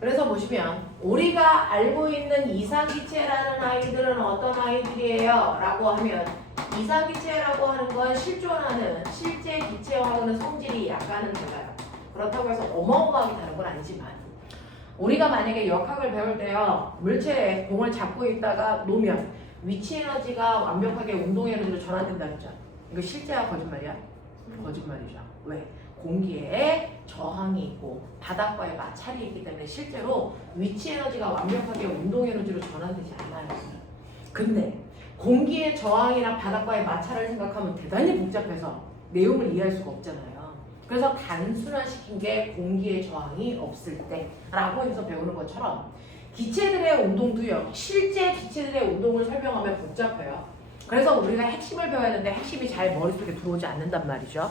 그래서 보시면 우리가 알고 있는 이상기체라는 아이들은 어떤 아이들이에요? 라고 하면 이상기체라고 하는 건 실존하는 실제 기체와는 성질이 약간은 달라요. 그렇다고 해서 어마어마하게 다른 건 아니지만 우리가 만약에 역학을 배울 때요. 물체에 공을 잡고 있다가 놓으면 위치 에너지가 완벽하게 운동 에너지로 전환된다 그랬죠. 이거 실제야 거짓말이야? 거짓말이죠. 왜? 공기에 저항이 있고 바닥과의 마찰이 있기 때문에 실제로 위치 에너지가 완벽하게 운동 에너지로 전환되지 않아요. 근데 공기의 저항이나 바닥과의 마찰을 생각하면 대단히 복잡해서 내용을 이해할 수가 없잖아요. 그래서 단순화시킨 게 공기의 저항이 없을 때라고 해서 배우는 것처럼 기체들의 운동도요. 실제 기체들의 운동을 설명하면 복잡해요. 그래서 우리가 핵심을 배워야 되는데 핵심이 잘 머릿속에 들어오지 않는단 말이죠.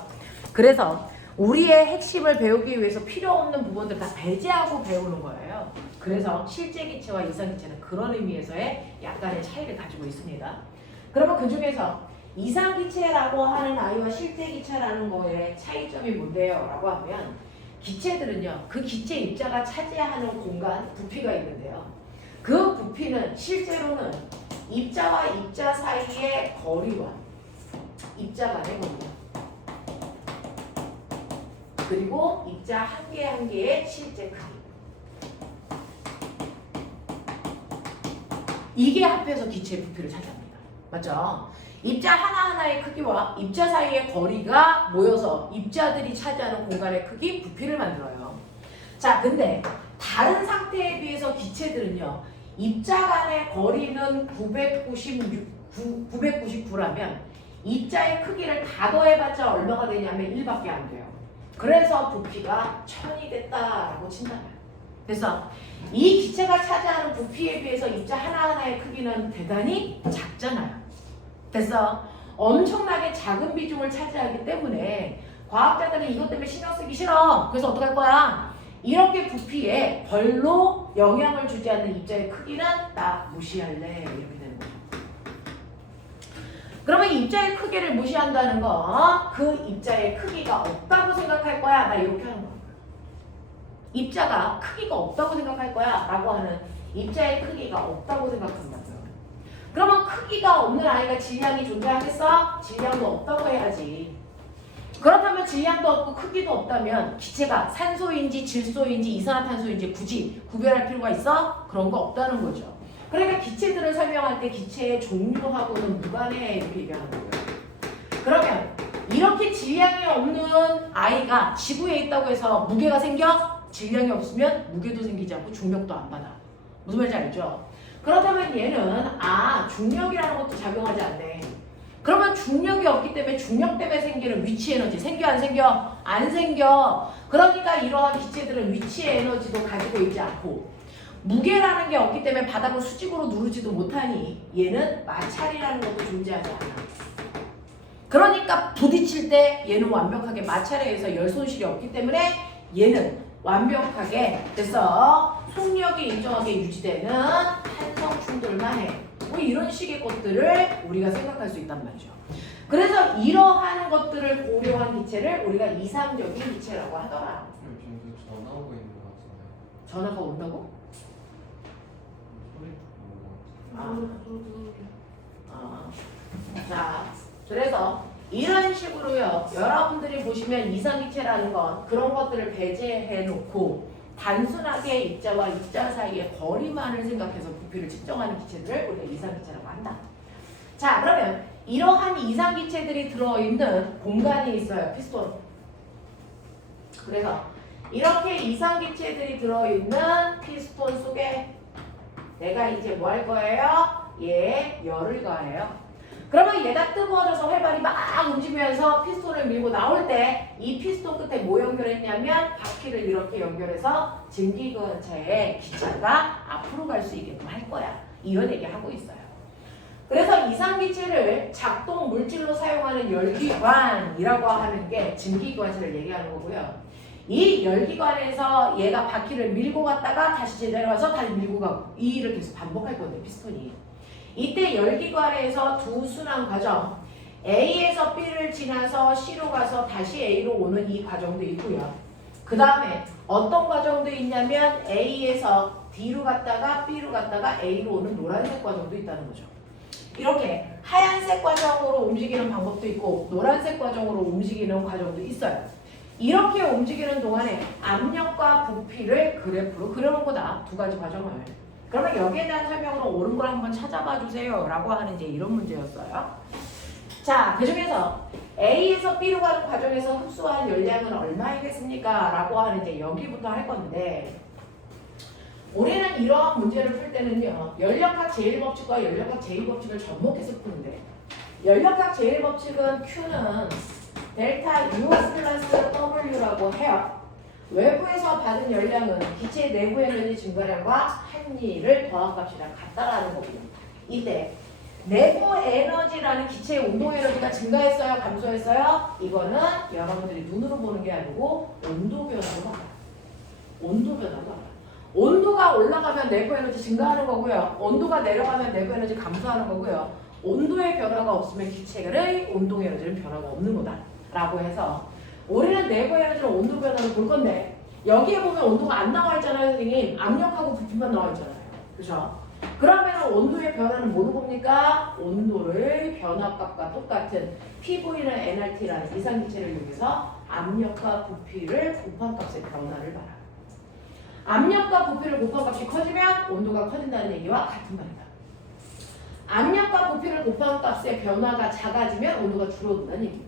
그래서 우리의 핵심을 배우기 위해서 필요 없는 부분들 다 배제하고 배우는 거예요. 그래서 실제 기체와 이상 기체는 그런 의미에서의 약간의 차이를 가지고 있습니다. 그러면 그 중에서 이상 기체라고 하는 아이와 실제 기체라는 거의 차이점이 뭔데요? 라고 하면 기체들은요. 그 기체 입자가 차지하는 공간, 부피가 있는데요. 그 부피는 실제로는 입자와 입자 사이의 거리와 입자 간의 거리와 그리고 입자 한 개 한 개의 실제 크기. 이게 합해서 기체의 부피를 차지합니다. 맞죠? 입자 하나하나의 크기와 입자 사이의 거리가 모여서 입자들이 차지하는 공간의 크기, 부피를 만들어요. 자, 근데 다른 상태에 비해서 기체들은요. 입자 간의 거리는 999라면 입자의 크기를 다 더해봤자 얼마가 되냐면 1밖에 안 돼요. 그래서 부피가 1000이 됐다라고 친다면. 그래서 이 기체가 차지하는 부피에 비해서 입자 하나하나의 크기는 대단히 작잖아요. 그래서 엄청나게 작은 비중을 차지하기 때문에 과학자들은 이것 때문에 신경 쓰기 싫어. 그래서 어떡할 거야? 이렇게 부피에 별로 영향을 주지 않는 입자의 크기는 나 무시할래. 이렇게 되는 거죠. 그러면 입자의 크기를 무시한다는 거, 그 입자의 크기가 없다고 생각할 거야. 나 이렇게 하는 거야. 입자가 크기가 없다고 생각할 거야. 라고 하는 입자의 크기가 없다고 생각한다고요. 그러면 크기가 없는 아이가 질량이 존재하겠어? 질량도 없다고 해야지. 그렇다면 질량도 없고 크기도 없다면 기체가 산소인지 질소인지 이산화탄소인지 굳이 구별할 필요가 있어? 그런 거 없다는 거죠. 그러니까 기체들을 설명할 때 기체의 종류하고는 무관해 이렇게 얘기하는 거예요. 그러면 이렇게 질량이 없는 아이가 지구에 있다고 해서 무게가 생겨? 질량이 없으면 무게도 생기지 않고 중력도 안 받아. 무슨 말인지 알죠? 그렇다면 얘는 중력이라는 것도 작용하지 않네. 그러면 중력이 없기 때문에 중력 때문에 생기는 위치 에너지 생겨 안 생겨? 안 생겨. 그러니까 이러한 기체들은 위치 에너지도 가지고 있지 않고 무게라는 게 없기 때문에 바닥을 수직으로 누르지도 못하니 얘는 마찰이라는 것도 존재하지 않아. 그러니까 부딪힐 때 얘는 완벽하게 마찰에 의해서 열 손실이 없기 때문에 얘는 완벽하게 그래서 속력이 일정하게 유지되는 탄성 충돌만 해. 뭐 이런 식의 것들을 우리가 생각할 수 있단 말이죠. 그래서 이러한 것들을 고려한 기체를 우리가 이상적인 기체라고 하더라. 지금 전화 오고 있는 것 같은데. 전화가 온다고? 소리 자, 그래서 이런 식으로요. 여러분들이 보시면 이상기체라는 건 그런 것들을 배제해 놓고 단순하게 입자와 입자 사이의 거리만을 생각해서 부피를 측정하는 기체들을 우리가 이상기체라고 한다. 자, 그러면 이러한 이상기체들이 들어있는 공간이 있어요. 피스톤. 그래서 이렇게 이상기체들이 들어있는 피스톤 속에 내가 이제 뭐 할 거예요? 열을 가해요. 그러면 얘가 뜨거워져서 활발히 막 움직이면서 피스톤을 밀고 나올 때 이 피스톤 끝에 뭐 연결했냐면 바퀴를 이렇게 연결해서 증기관차에 기체가 앞으로 갈 수 있게끔 할 거야. 이런 얘기 하고 있어요. 그래서 이상기체를 작동 물질로 사용하는 열기관이라고 하는 게 증기관차를 얘기하는 거고요. 이 열기관에서 얘가 바퀴를 밀고 갔다가 다시 제자리에 와서 다시 밀고 가고 이 일을 계속 반복할 건데 피스톤이. 이때 열기관에서 두 순환 과정 A에서 B를 지나서 C로 가서 다시 A로 오는 이 과정도 있고요. 그 다음에 어떤 과정도 있냐면 A에서 D로 갔다가 B로 갔다가 A로 오는 노란색 과정도 있다는 거죠. 이렇게 하얀색 과정으로 움직이는 방법도 있고 노란색 과정으로 움직이는 과정도 있어요. 이렇게 움직이는 동안에 압력과 부피를 그래프로 그려놓은 거다. 두 가지 과정을. 그러면 여기에 대한 설명으로 옳은 걸 한번 찾아봐 주세요 라고 하는 이제 이런 문제였어요. 자, 그 중에서 A에서 B로 가는 과정에서 흡수한 열량은 얼마이겠습니까? 라고 하는 이제 여기부터 할 건데 우리는 이러한 문제를 풀 때는요 연력학 제1법칙과 연력학 제2법칙을 접목해서 푸는데 연력학 제1법칙은 Q는 델타 U 플러스 W라고 해요. 외부에서 받은 열량은 기체 내부 에너지 증가량과 한일을 더한 값이랑 같다라는 거고요. 이때 내부 에너지라는 기체의 운동 에너지가 증가했어요? 감소했어요? 이거는 여러분들이 눈으로 보는 게 아니고 온도 변화로 봐요. 온도 변화로 봐요. 온도가 올라가면 내부 에너지 증가하는 거고요. 온도가 내려가면 내부 에너지 감소하는 거고요. 온도의 변화가 없으면 기체의 운동 에너지는 변화가 없는 거다 라고 해서 우리는 내부 에너지는 온도 변화를 볼 건데 여기에 보면 온도가 안 나와 있잖아요 선생님. 압력하고 부피만 나와 있잖아요. 그죠? 그러면 온도의 변화는 뭐로 봅니까? 온도를 변화값과 똑같은 PV는 nRT라는 이상기체를 이용해서 압력과 부피를 곱한 값의 변화를 봐라. 압력과 부피를 곱한 값이 커지면 온도가 커진다는 얘기와 같은 말이다. 압력과 부피를 곱한 값의 변화가 작아지면 온도가 줄어든다는 얘기고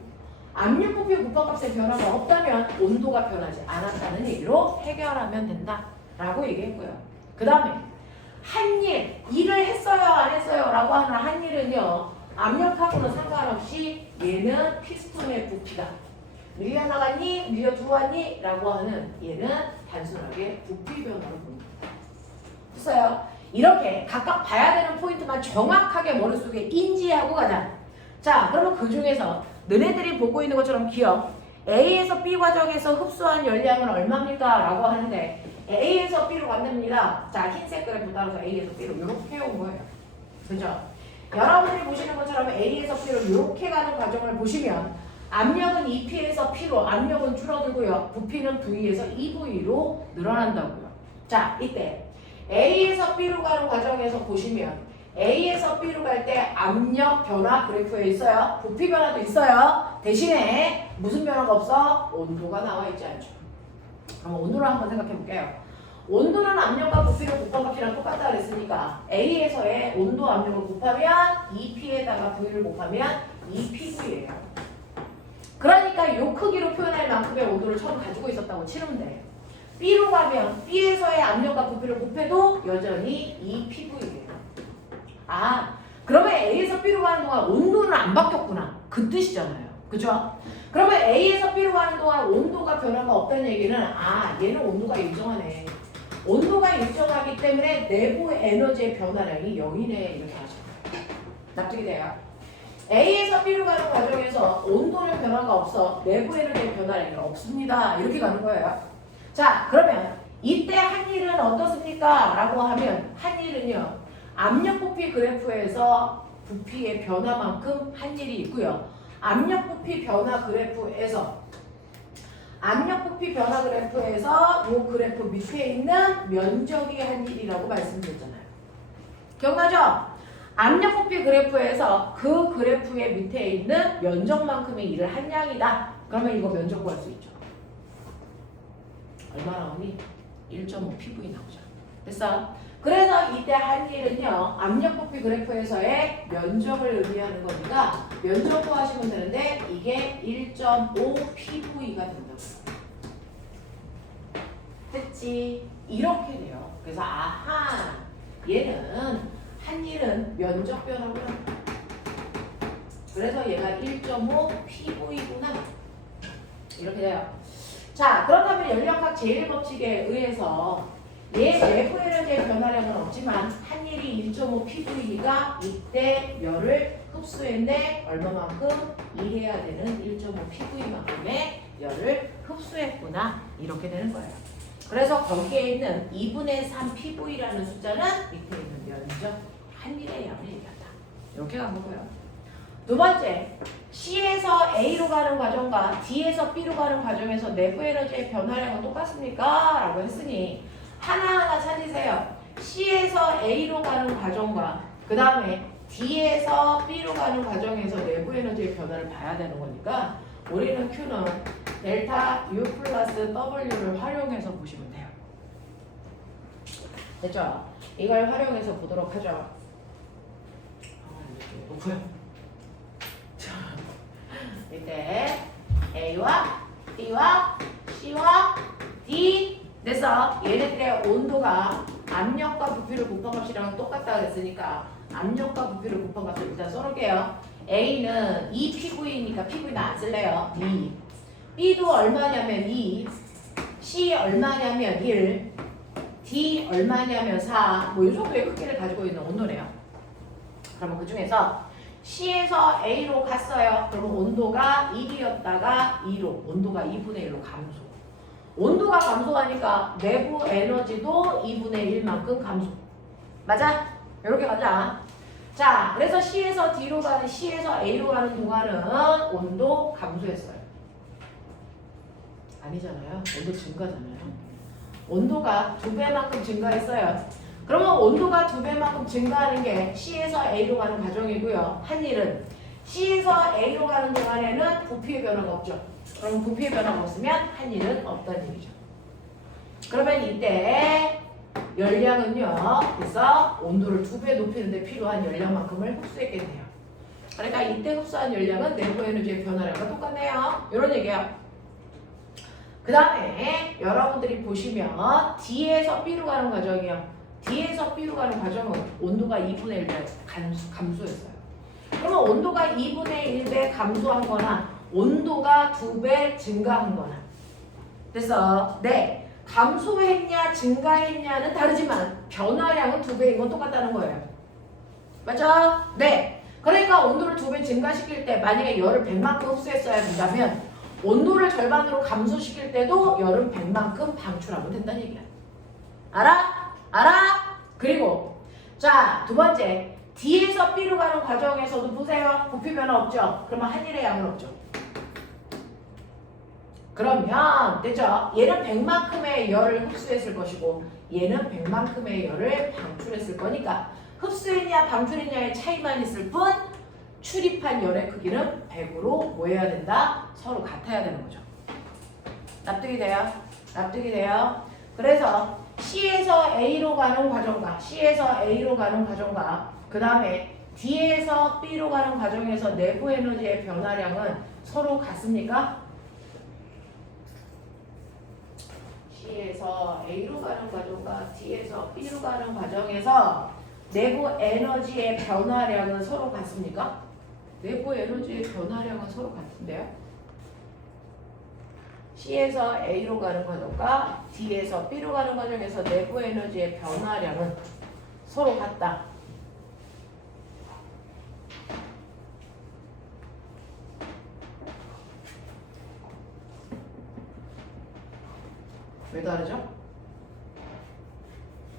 압력 부피 곱한 값의 변화가 없다면 온도가 변하지 않았다는 얘기로 해결하면 된다라고 얘기했고요. 그 다음에 한일, 일을 했어요 안 했어요 라고 하는 한일은요 압력하고는 상관없이 얘는 피스톤의 부피다. 밀려 나갔니? 밀려 들어왔니? 라고 하는 얘는 단순하게 부피 변화로 봅니다. 됐어요? 이렇게 각각 봐야 되는 포인트만 정확하게 머릿속에 인지하고 가자. 자, 그러면 그 중에서 너네들이 보고 있는 것처럼 기억. A에서 B 과정에서 흡수한 열량은 얼마입니까? 라고 하는데 A에서 B로 간답니다. 자, 흰색 그래프 따라서 A에서 B로 이렇게 온 거예요. 그죠? 여러분들이 보시는 것처럼 A에서 B로 이렇게 가는 과정을 보시면 압력은 2P에서 P로 압력은 줄어들고요. 부피는 V에서 2V로 늘어난다고요. 자, 이때 A에서 B로 가는 과정에서 보시면 A에서 B로 갈 때 압력 변화 그래프에 있어요. 부피 변화도 있어요. 대신에 무슨 변화가 없어? 온도가 나와 있지 않죠. 그럼 온도를 한번 생각해 볼게요. 온도는 압력과 부피를 곱한 값이랑 똑같다 그랬으니까 A에서의 온도 압력을 곱하면 2P에다가 V를 곱하면 2PV예요. 그러니까 이 크기로 표현할 만큼의 온도를 처음 가지고 있었다고 치면 돼요. B로 가면 B에서의 압력과 부피를 곱해도 여전히 2PV예요. 아, 그러면 A에서 B로 가는 동안 온도는 안 바뀌었구나. 그 뜻이잖아요. 그죠? 그러면 A에서 B로 가는 동안 온도가 변화가 없다는 얘기는 아, 얘는 온도가 일정하네. 온도가 일정하기 때문에 내부 에너지의 변화량이 0이네. 이렇게 하시면 납득이 돼요. A에서 B로 가는 과정에서 온도는 변화가 없어. 내부 에너지의 변화량이 없습니다. 이렇게 가는 거예요. 자, 그러면 이때 한일은 어떻습니까? 라고 하면 한일은요. 압력 부피 그래프에서 부피의 변화만큼 한일이 있고요. 압력 부피 변화 그래프에서 이 그래프 밑에 있는 면적이 한일이라고 말씀드렸잖아요. 기억나죠? 압력 부피 그래프에서 그 그래프의 밑에 있는 면적만큼의 일을 한 양이다. 그러면 이거 면적 구할 수 있죠. 얼마 나오니? 1.5 PV 나오죠. 됐어? 그래서 이때 한일은요 압력 부피 그래프에서의 면적을 의미하는 거니까 면적 구하시면 되는데 이게 1.5 PV가 된다고. 됐지? 이렇게 돼요. 그래서 아하 얘는 한일은 면적 변화고요. 그래서 얘가 1.5 PV구나. 이렇게 돼요. 자, 그렇다면 연력학 제1법칙에 의해서 얘 내부 에너지의 변화량은 없지만 한일이 1.5 PV니까 이때 열을 흡수했네. 얼마만큼? 일해야 되는 1.5 PV만큼의 열을 흡수했구나. 이렇게 되는 거예요. 그래서 거기에 있는 2분의 3 PV라는 숫자는 밑에 있는 면적 한일의 양을 얘기한다. 이렇게 가는 거고요. 두 번째, C에서 A로 가는 과정과 D에서 B로 가는 과정에서 내부 에너지의 변화량은 똑같습니까? 라고 했으니 하나하나 찾으세요. C에서 A로 가는 과정과 그 다음에 D에서 B로 가는 과정에서 내부 에너지의 변화를 봐야 되는 거니까 우리는 Q는 델타 U 플러스 W를 활용해서 보시면 돼요. 됐죠? 이걸 활용해서 보도록 하죠. 이렇게 높고요. 이때 A와 B와 C와 D 그래서 얘네들의 온도가 압력과 부피를 곱한 값이랑 똑같다 그랬으니까 압력과 부피를 곱한 값을 일단 써놓을게요. A는 2PV니까 PV는 안 쓸래요. 2. B도 얼마냐면 2. C 얼마냐면 1. D 얼마냐면 4. 뭐 이 정도의 크기를 가지고 있는 온도네요. 그러면 그 중에서 C에서 A로 갔어요. 그러면 온도가 1이었다가 2로 온도가 2분의 1로 감소. 온도가 감소하니까 내부 에너지도 2분의 1만큼 감소. 맞아? 이렇게 가자. 자, 그래서 C에서 D로 가는 C에서 A로 가는 동안은 온도 감소했어요. 아니잖아요. 온도 증가잖아요. 온도가 2배만큼 증가했어요. 그러면 온도가 2배만큼 증가하는 게 C에서 A로 가는 과정이고요. 한 일은 C에서 A로 가는 동안에는 부피의 변화가 없죠. 그럼 부피의 변화가 없으면 한 일은 없다는 얘기죠. 그러면 이때 열량은요. 그래서 온도를 2배 높이는데 필요한 열량만큼을 흡수했겠네요. 그러니까 이때 흡수한 열량은 내부 에너지의 변화량과 똑같네요. 이런 얘기예요. 그 다음에 여러분들이 보시면 D에서 B로 가는 과정이요. D에서 B로 가는 과정은 온도가 2분의 1배 감소했어요. 그러면 온도가 2분의 1배 감소한 거나 온도가 2배 증가한 거나 그래서 네 감소했냐 증가했냐는 다르지만 변화량은 2배인 건 똑같다는 거예요. 맞죠? 네. 그러니까 온도를 2배 증가시킬 때 만약에 열을 100만큼 흡수했어야 된다면 온도를 절반으로 감소시킬 때도 열은 100만큼 방출하면 된다는 얘기야. 알아? 알아? 그리고 자, 두 번째 D에서 B로 가는 과정에서도 보세요. 부피 변화 없죠? 그러면 한일의 양은 없죠. 그러면 되죠? 얘는 100만큼의 열을 흡수했을 것이고 얘는 100만큼의 열을 방출했을 거니까 흡수했냐 방출했냐의 차이만 있을 뿐 출입한 열의 크기는 100으로 뭐 해야 된다? 서로 같아야 되는 거죠. 납득이 돼요? 납득이 돼요? 그래서 C에서 A로 가는 과정과 C에서 A로 가는 과정과 그 다음에 D에서 B로 가는 과정에서 내부 에너지의 변화량은 서로 같습니까? C에서 A로 가는 과정과 D에서 B로 가는 과정에서 내부 에너지의 변화량은 서로 같습니까? 내부 에너지의 변화량은 서로 같은데요? C에서 A로 가는 과정과 D에서 B로 가는 과정에서 내부 에너지의 변화량은 서로 같다. 왜 다르죠?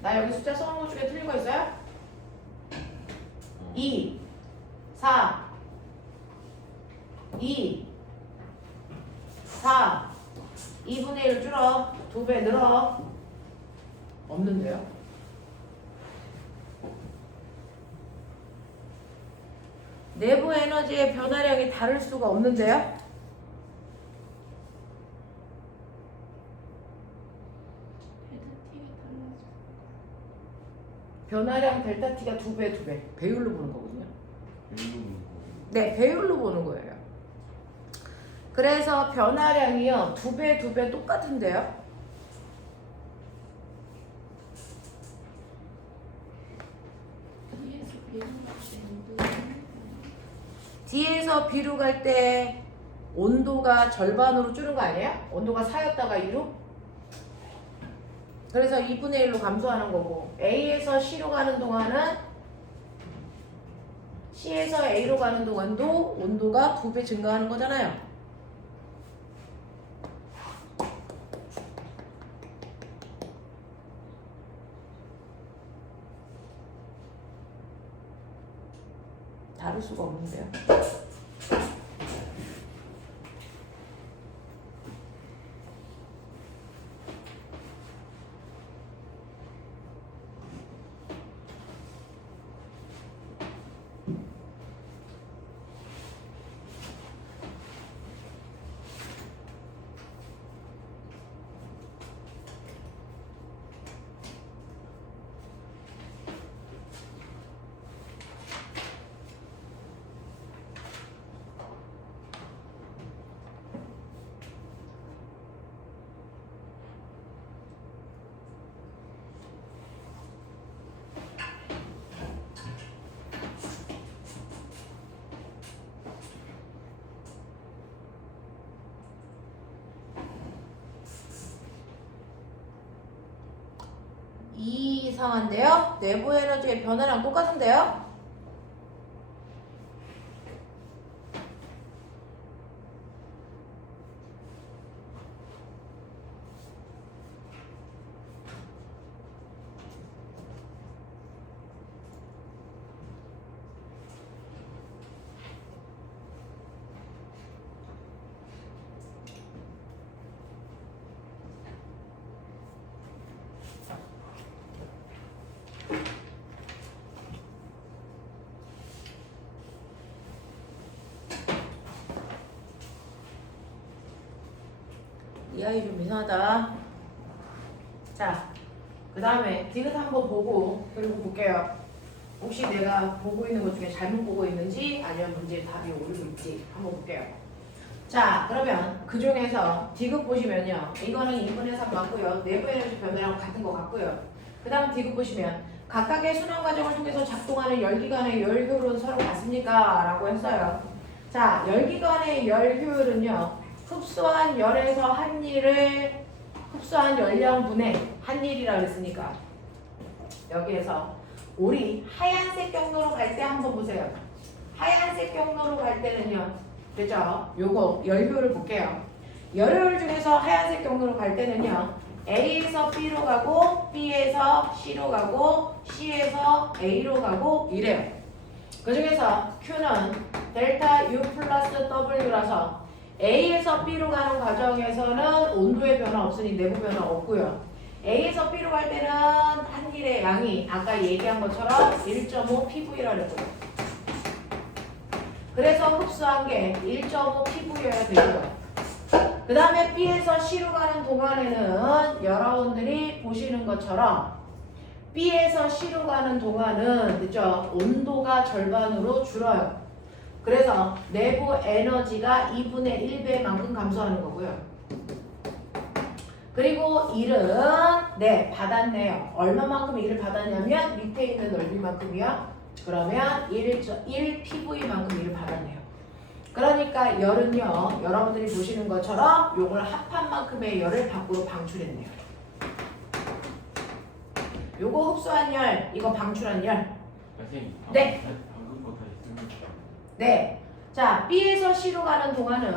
나 여기 숫자 써놓은 것 중에 틀린 거 있어요? 2, 4, 2, 4, 2분의 1 줄어, 2배 늘어. 없는데요? 내부 에너지의 변화량이 다를 수가 없는데요? 변화량 델타 T가 2배. 배율로 보는 거거든요. 네, 배율로 보는 거예요. 그래서 변화량이요 2배 똑같은데요. D에서 B로 갈 때 온도가 절반으로 줄은 거 아니에요? 온도가 4였다가 2로? 그래서 2분의 1로 감소하는 거고 A에서 C로 가는 동안은 C에서 A로 가는 동안도 온도가 2배 증가하는 거잖아요. 다를 수가 없는데요. 이상한데요? 내부 에너지의 변화랑 똑같은데요? 이 아이 좀 이상하다. 자, 그 다음에 디귿 한번 보고 그리고 볼게요. 혹시 내가 보고 있는 것 중에 잘못 보고 있는지 아니면 문제에 답이 오르고 있지 한번 볼게요. 자, 그러면 그 중에서 디귿 보시면요. 이거는 인분해서 맞고요. 내부 에너지 변화랑 같은 것 같고요. 그 다음 디귿 보시면 각각의 순환 과정을 통해서 작동하는 열기관의 열 효율은 서로 같습니까? 라고 했어요. 자, 열기관의 열 효율은요. 흡수한 열에서 한 일을 흡수한 열량분의 한 일이라고 했으니까 여기에서 우리 하얀색 경로로 갈 때 한번 보세요. 하얀색 경로로 갈 때는요. 그죠? 요거 열효율을 볼게요. 열효율 중에서 하얀색 경로로 갈 때는요. A에서 B로 가고 B에서 C로 가고 C에서 A로 가고 이래요. 그 중에서 Q는 델타 U 플러스 W라서 A에서 B로 가는 과정에서는 온도의 변화 없으니 내부 변화 없고요. A에서 B로 갈 때는 한 일의 양이 아까 얘기한 것처럼 1.5 PV라고 했고요. 그래서 흡수한 게 1.5 PV여야 되고요. 그 다음에 B에서 C로 가는 동안에는 여러분들이 보시는 것처럼 B에서 C로 가는 동안은 그죠? 온도가 절반으로 줄어요. 그래서 내부 에너지가 2분의 1배만큼 감소하는 거고요. 그리고 일은 네 받았네요. 얼마만큼 일을 받았냐면 밑에 있는 넓이만큼이요. 그러면 1 PV만큼 일을 받았네요. 그러니까 열은요. 여러분들이 보시는 것처럼 요걸 합한 만큼의 열을 밖으로 방출했네요. 요거 흡수한 열, 이거 방출한 열. 선생님. 네. 방금 거 다 있습니다. 네. 자, B에서 C로 가는 동안은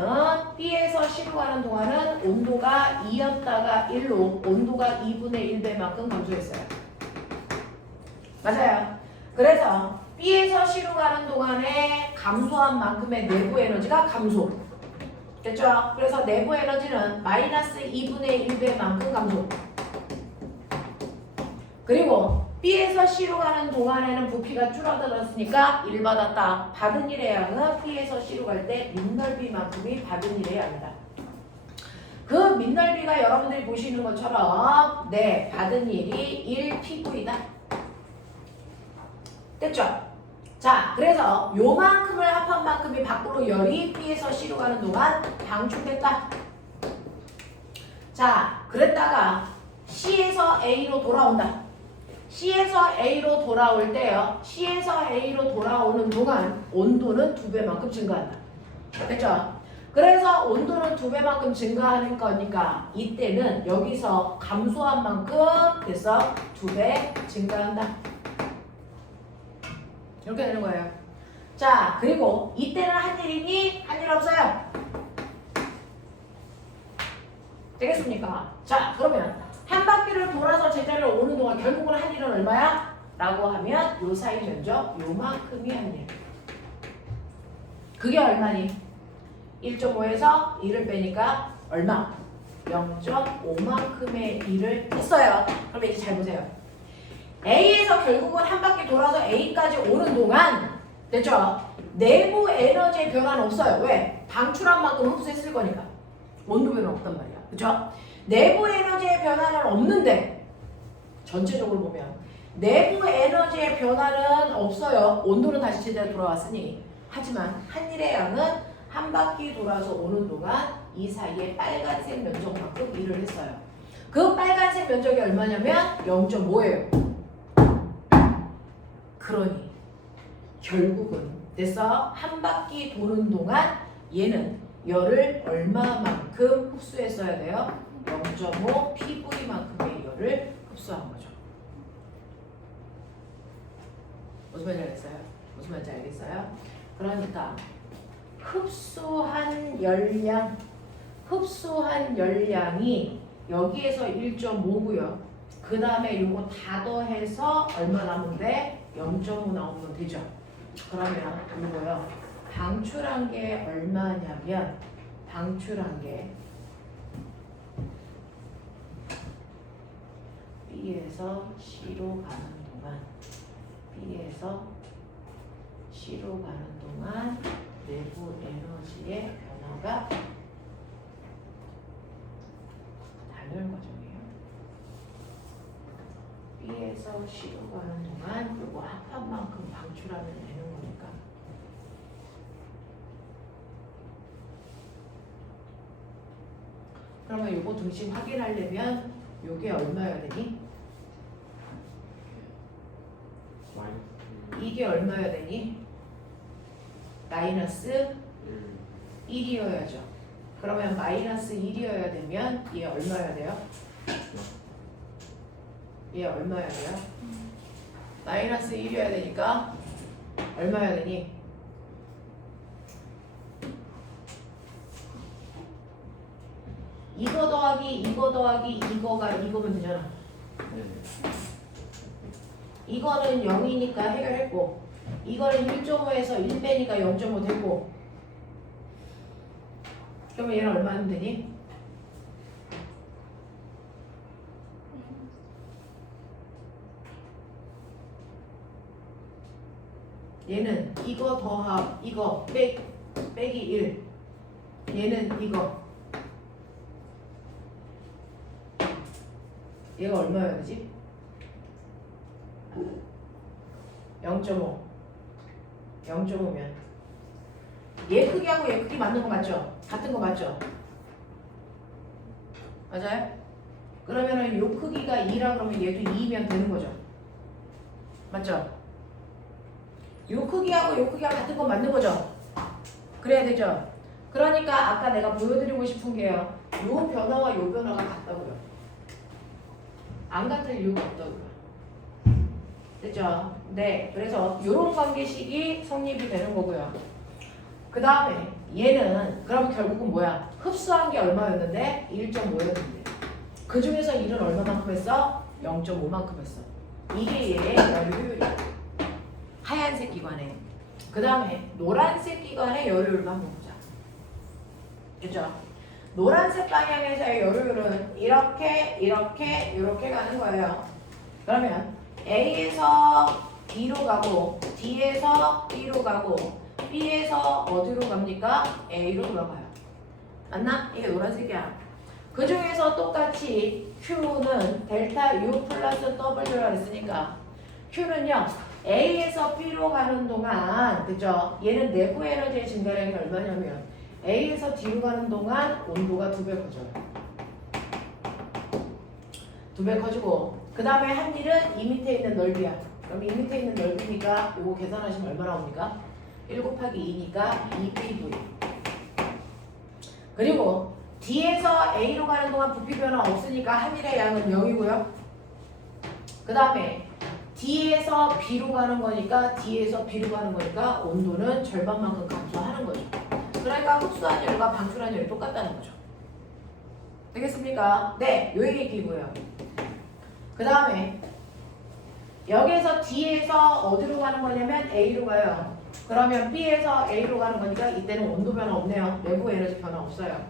온도가 2였다가 1로 온도가 2분의 1배만큼 감소했어요. 맞아요. 그래서 B에서 C로 가는 동안에 감소한 만큼의 내부 에너지가 감소. 됐죠? 그래서 내부 에너지는 마이너스 2분의 1배만큼 감소. 그리고 B에서 C로 가는 동안에는 부피가 줄어들었으니까 1 받았다. 받은 일의 양은 B에서 C로 갈 때 민넓이만큼이 받은 일의 양이다. 그 민넓이가 여러분들이 보시는 것처럼 네, 받은 일이 1 PV다. 됐죠? 자, 그래서 요만큼을 합한 만큼이 밖으로 열이 B에서 C로 가는 동안 방출됐다. 자, 그랬다가 C에서 A로 돌아온다. C에서 A로 돌아올 때요. C에서 A로 돌아오는 동안 온도는 2배만큼 증가한다. 됐죠? 그래서 온도는 2배만큼 증가하는 거니까 이때는 여기서 감소한 만큼 됐어? 2배 증가한다. 이렇게 되는 거예요. 자, 그리고 이때는 한 일이니 한 일 없어요. 되겠습니까? 자, 그러면 한 바퀴를 돌아서 제자리로 오는 동안 결국은 한 일은 얼마야? 라고 하면 요 사이 면적 요만큼이 한 일. 그게 얼마니? 1.5에서 1을 빼니까 얼마? 0.5만큼의 일을 했어요. 그럼 이제 잘 보세요. A에서 결국은 한 바퀴 돌아서 A까지 오는 동안 됐죠? 내부 에너지의 변화는 없어요. 왜? 방출한 만큼 흡수했을 거니까. 온도 변화 없단 말이야. 그죠? 내부 에너지의 변화는 없는데 전체적으로 보면 내부 에너지의 변화는 없어요. 온도는 다시 제대로 돌아왔으니. 하지만 한일의 양은 한 바퀴 돌아서 오는 동안 이 사이에 빨간색 면적만큼 일을 했어요. 그 빨간색 면적이 얼마냐면 0.5예요. 그러니 결국은 됐어? 한 바퀴 도는 동안 얘는 열을 얼마만큼 흡수했어야 돼요? 0.5 PV만큼의 열을 흡수한 거죠. 무슨 말인지 알겠어요? 무슨 말인지 알겠어요? 그러니까 흡수한 열량이 여기에서 1.5고요. 그 다음에 요거 다 더해서 얼마 남은데 0.5 나오면 되죠. 그러면 이거요. 방출한 게 얼마냐면 방출한 게 B에서 C로 가는 동안 B에서 C로 가는 동안 내부 에너지의 변화가 단열 과정이에요. B에서 C로 가는 동안 요거 합한 만큼 방출하면 되는 거니까. 그러면 요거 등식 확인하려면 요게 얼마여야 되니? 이게 얼마여야 되니? 마이너스 1이어야죠. 그러면 마이너스 1이어야 되면 얘 얼마여야 돼요? 얘 얼마여야 돼요? 마이너스 1이어야 되니까 얼마여야 되니? 이거 더하기 이거 더하기 이거가 이거면 되잖아. 이거는 0이니까 해결했고 이거는 1.5에서 1 빼니까 0.5 됐고 그러면 얘는 얼마 하면 되니? 얘는 이거 더하기 이거 빼기 1 얘는 이거 얘가 얼마여야 되지? 0.5 0.5면 얘 크기하고 얘 크기 맞는 거 맞죠? 같은 거 맞죠? 맞아요? 그러면은 요 크기가 2라 그러면 얘도 2면 되는 거죠? 맞죠? 요 크기하고 요 크기가 같은 거 맞는 거죠? 그래야 되죠? 그러니까 아까 내가 보여드리고 싶은 게요. 요 변화와 요 변화가 같다고요. 안 같을 이유가 없다고요. 됐죠? 네. 그래서 요런 관계식이 성립이 되는 거고요. 그 다음에 얘는 그럼 결국은 뭐야? 흡수한 게 얼마였는데? 1.5였는데. 그 중에서 1은 얼마만큼 했어? 0.5만큼 했어. 이게 얘의 열 효율이야. 하얀색 기관에. 그 다음에 노란색 기관의 열효율을 한번 보자. 됐죠? 노란색 방향에서의 열효율은 이렇게 가는 거예요. 그러면 A에서 B로 가고 D에서 B로 가고 B에서 어디로 갑니까? A로 돌아가요. 맞나? 이게 노란색이야. 그 중에서 똑같이 Q는 델타 U 플러스 W라 했으니까 Q는요 A에서 B로 가는 동안 그죠? 얘는 내부 에너지의 증가량이 얼마냐면 A에서 D로 가는 동안 온도가 2배 커져요. 2배 커지고 그 다음에 한 일은 이 밑에 있는 넓이야. 그럼 이 밑에 있는 넓이니까 요거 계산하시면 얼마 나옵니까? 1 곱하기 2니까 2PV. 그리고 D에서 A로 가는 동안 부피 변화 없으니까 한 일의 양은 0이고요. 그 다음에 D에서 B로 가는 거니까 온도는 절반만큼 감소하는 거죠. 그러니까 흡수한 열과 방출한 열이 똑같다는 거죠. 되겠습니까? 네, 요 얘기고요. 그 다음에 여기에서 D에서 어디로 가는 거냐면 A로 가요. 그러면 B에서 A로 가는 거니까 이때는 온도 변화 없네요. 내부 에너지 변화 없어요.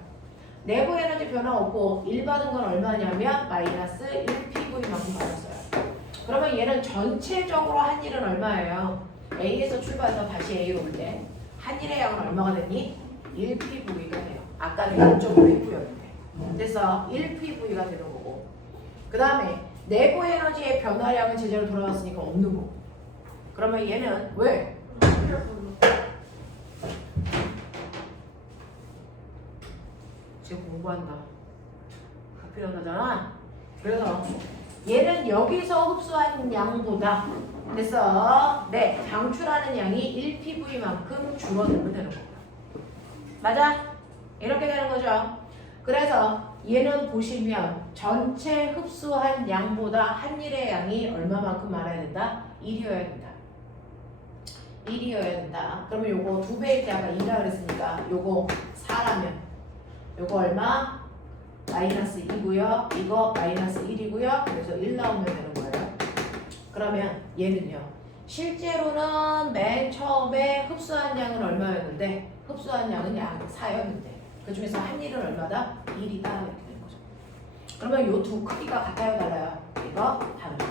내부 에너지 변화 없고 1 받은 건 얼마냐면 마이너스 1pv만큼 받았어요. 그러면 얘는 전체적으로 한 일은 얼마예요? A에서 출발해서 다시 A로 올 때 한 일의 양은 얼마가 됐니? 1pv가 돼요. 아까는 0.5pv였는데 그래서 1pv가 되는 거고 그 다음에 내부 에너지의 변화량은 제대로 돌아왔으니까 없는 거고 그러면 얘는 왜? 지금 공부한다. 필요하잖아. 그래서 얘는 여기서 흡수한 양보다 그래서 네 방출하는 양이 1pv만큼 줄어들면 되는 거고요. 맞아? 이렇게 되는 거죠. 그래서 얘는 보시면 전체 흡수한 양보다 한 일의 양이 얼마만큼 많아야 된다? 1이어야 된다. 1이어야 된다. 그러면 요거 2배일 때 아까 2라 그랬으니까 요거 4라면 요거 얼마? 마이너스 2고요. 이거 마이너스 1이고요. 그래서 1 나오면 되는 거예요. 그러면 얘는요. 실제로는 맨 처음에 흡수한 양은 얼마였는데 흡수한 양은 약 4였는데 그 중에서 한 일은 얼마다? 1이다 이렇게 되는 거죠. 그러면 요 두 크기가 같아요 달라요? 이거 다르다.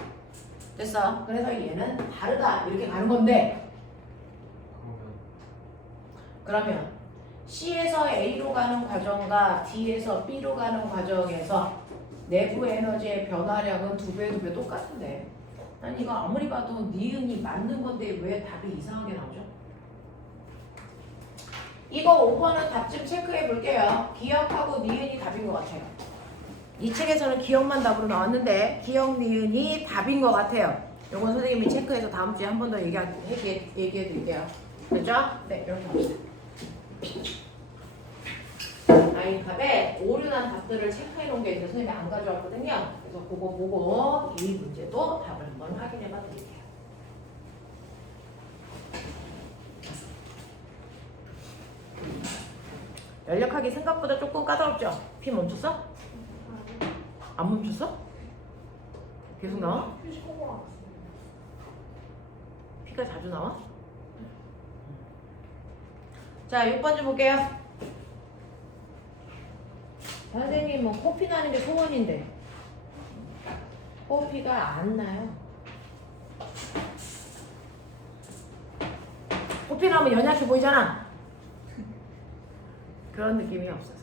됐어. 그래서 얘는 다르다 이렇게 가는 건데 그러면 C에서 A로 가는 과정과 D에서 B로 가는 과정에서 내부 에너지의 변화량은 2배 똑같은데 난 이거 아무리 봐도 니은이 맞는 건데 왜 답이 이상하게 나오죠? 이거 5번은 답 좀 체크해 볼게요. 기억하고 니은이 답인 것 같아요. 이 책에서는 기억만 답으로 나왔는데 기억 니은이 답인 것 같아요. 이건 선생님이 체크해서 다음 주에 한 번 더 얘기해 드릴게요. 됐죠? 네, 이렇게 합시다. 아이팝에 오류난 답들을 체크해 놓은 게 있는데 선생님이 안 가져왔거든요. 그래서 그거 보고 이 문제도 답을 한번 확인해 봐 드릴게요. 연력하기 생각보다 조금 까다롭죠? 피 멈췄어? 안 멈췄어? 계속 나와? 피가 자주 나와? 자, 6번 좀 볼게요. 선생님 뭐 코피 나는 게 소원인데 코피가 안 나요. 코피 나면 연약해 보이잖아. 그런 느낌이 없어서.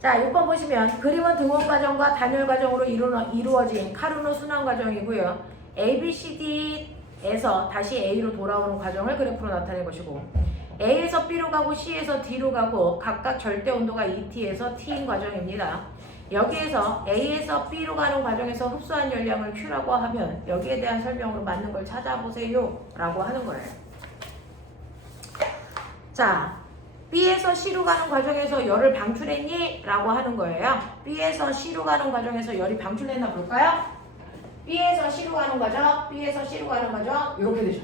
자, 6번 보시면 그림은 등원 과정과 단열 과정으로 이루어진 카르노 순환 과정이고요. ABCD에서 다시 A로 돌아오는 과정을 그래프로 나타낸 것이고 A에서 B로 가고 C에서 D로 가고 각각 절대 온도가 ET에서 T인 과정입니다. 여기에서 A에서 B로 가는 과정에서 흡수한 열량을 Q라고 하면 여기에 대한 설명으로 맞는 걸 찾아보세요 라고 하는 거예요. 자, B에서 C로 가는 과정에서 열을 방출했니? 라고 하는 거예요. B에서 C로 가는 과정에서 열이 방출했나 볼까요? B에서 C로 가는 과정, B에서 C로 가는 과정 이렇게 되죠.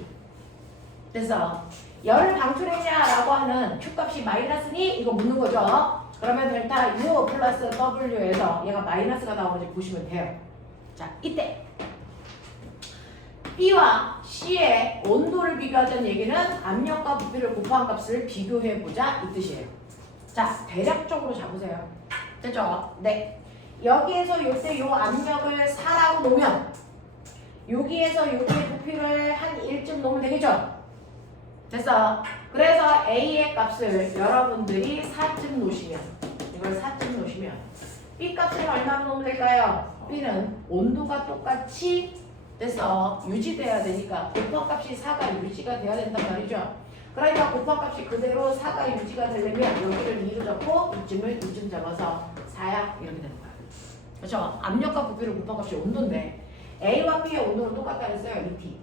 그래서 열을 방출했냐라고 하는 Q값이 마이너스니? 이거 묻는 거죠. 그러면 델타 U 플러스 W에서 얘가 마이너스가 나오는지 보시면 돼요. 자, 이때 B와 C의 온도를 비교하자는 얘기는 압력과 부피를 곱한 값을 비교해보자 이 뜻이에요. 자, 대략적으로 잡으세요. 됐죠? 네. 여기에서 요때 요 압력을 4라고 놓으면 여기에서 여기의 부피를 한 1쯤 놓으면 되겠죠? 됐어. 그래서 A의 값을 여러분들이 4쯤 놓으시면 이걸 4쯤 놓으시면 B 값을 얼마로 놓으면 될까요? B는 온도가 똑같이 됐어. 유지돼야 되니까 곱한 값이 4가 유지가 돼야 된단 말이죠. 그러니까 곱한 값이 그대로 4가 유지가 되려면 여기를 2로 잡고 이쯤을 2쯤 잡아서 4야 이렇게 되는 거야. 그렇죠? 압력과 부피를 곱한 값이 온도인데 A와 B의 온도는 똑같다 했어요. 2T.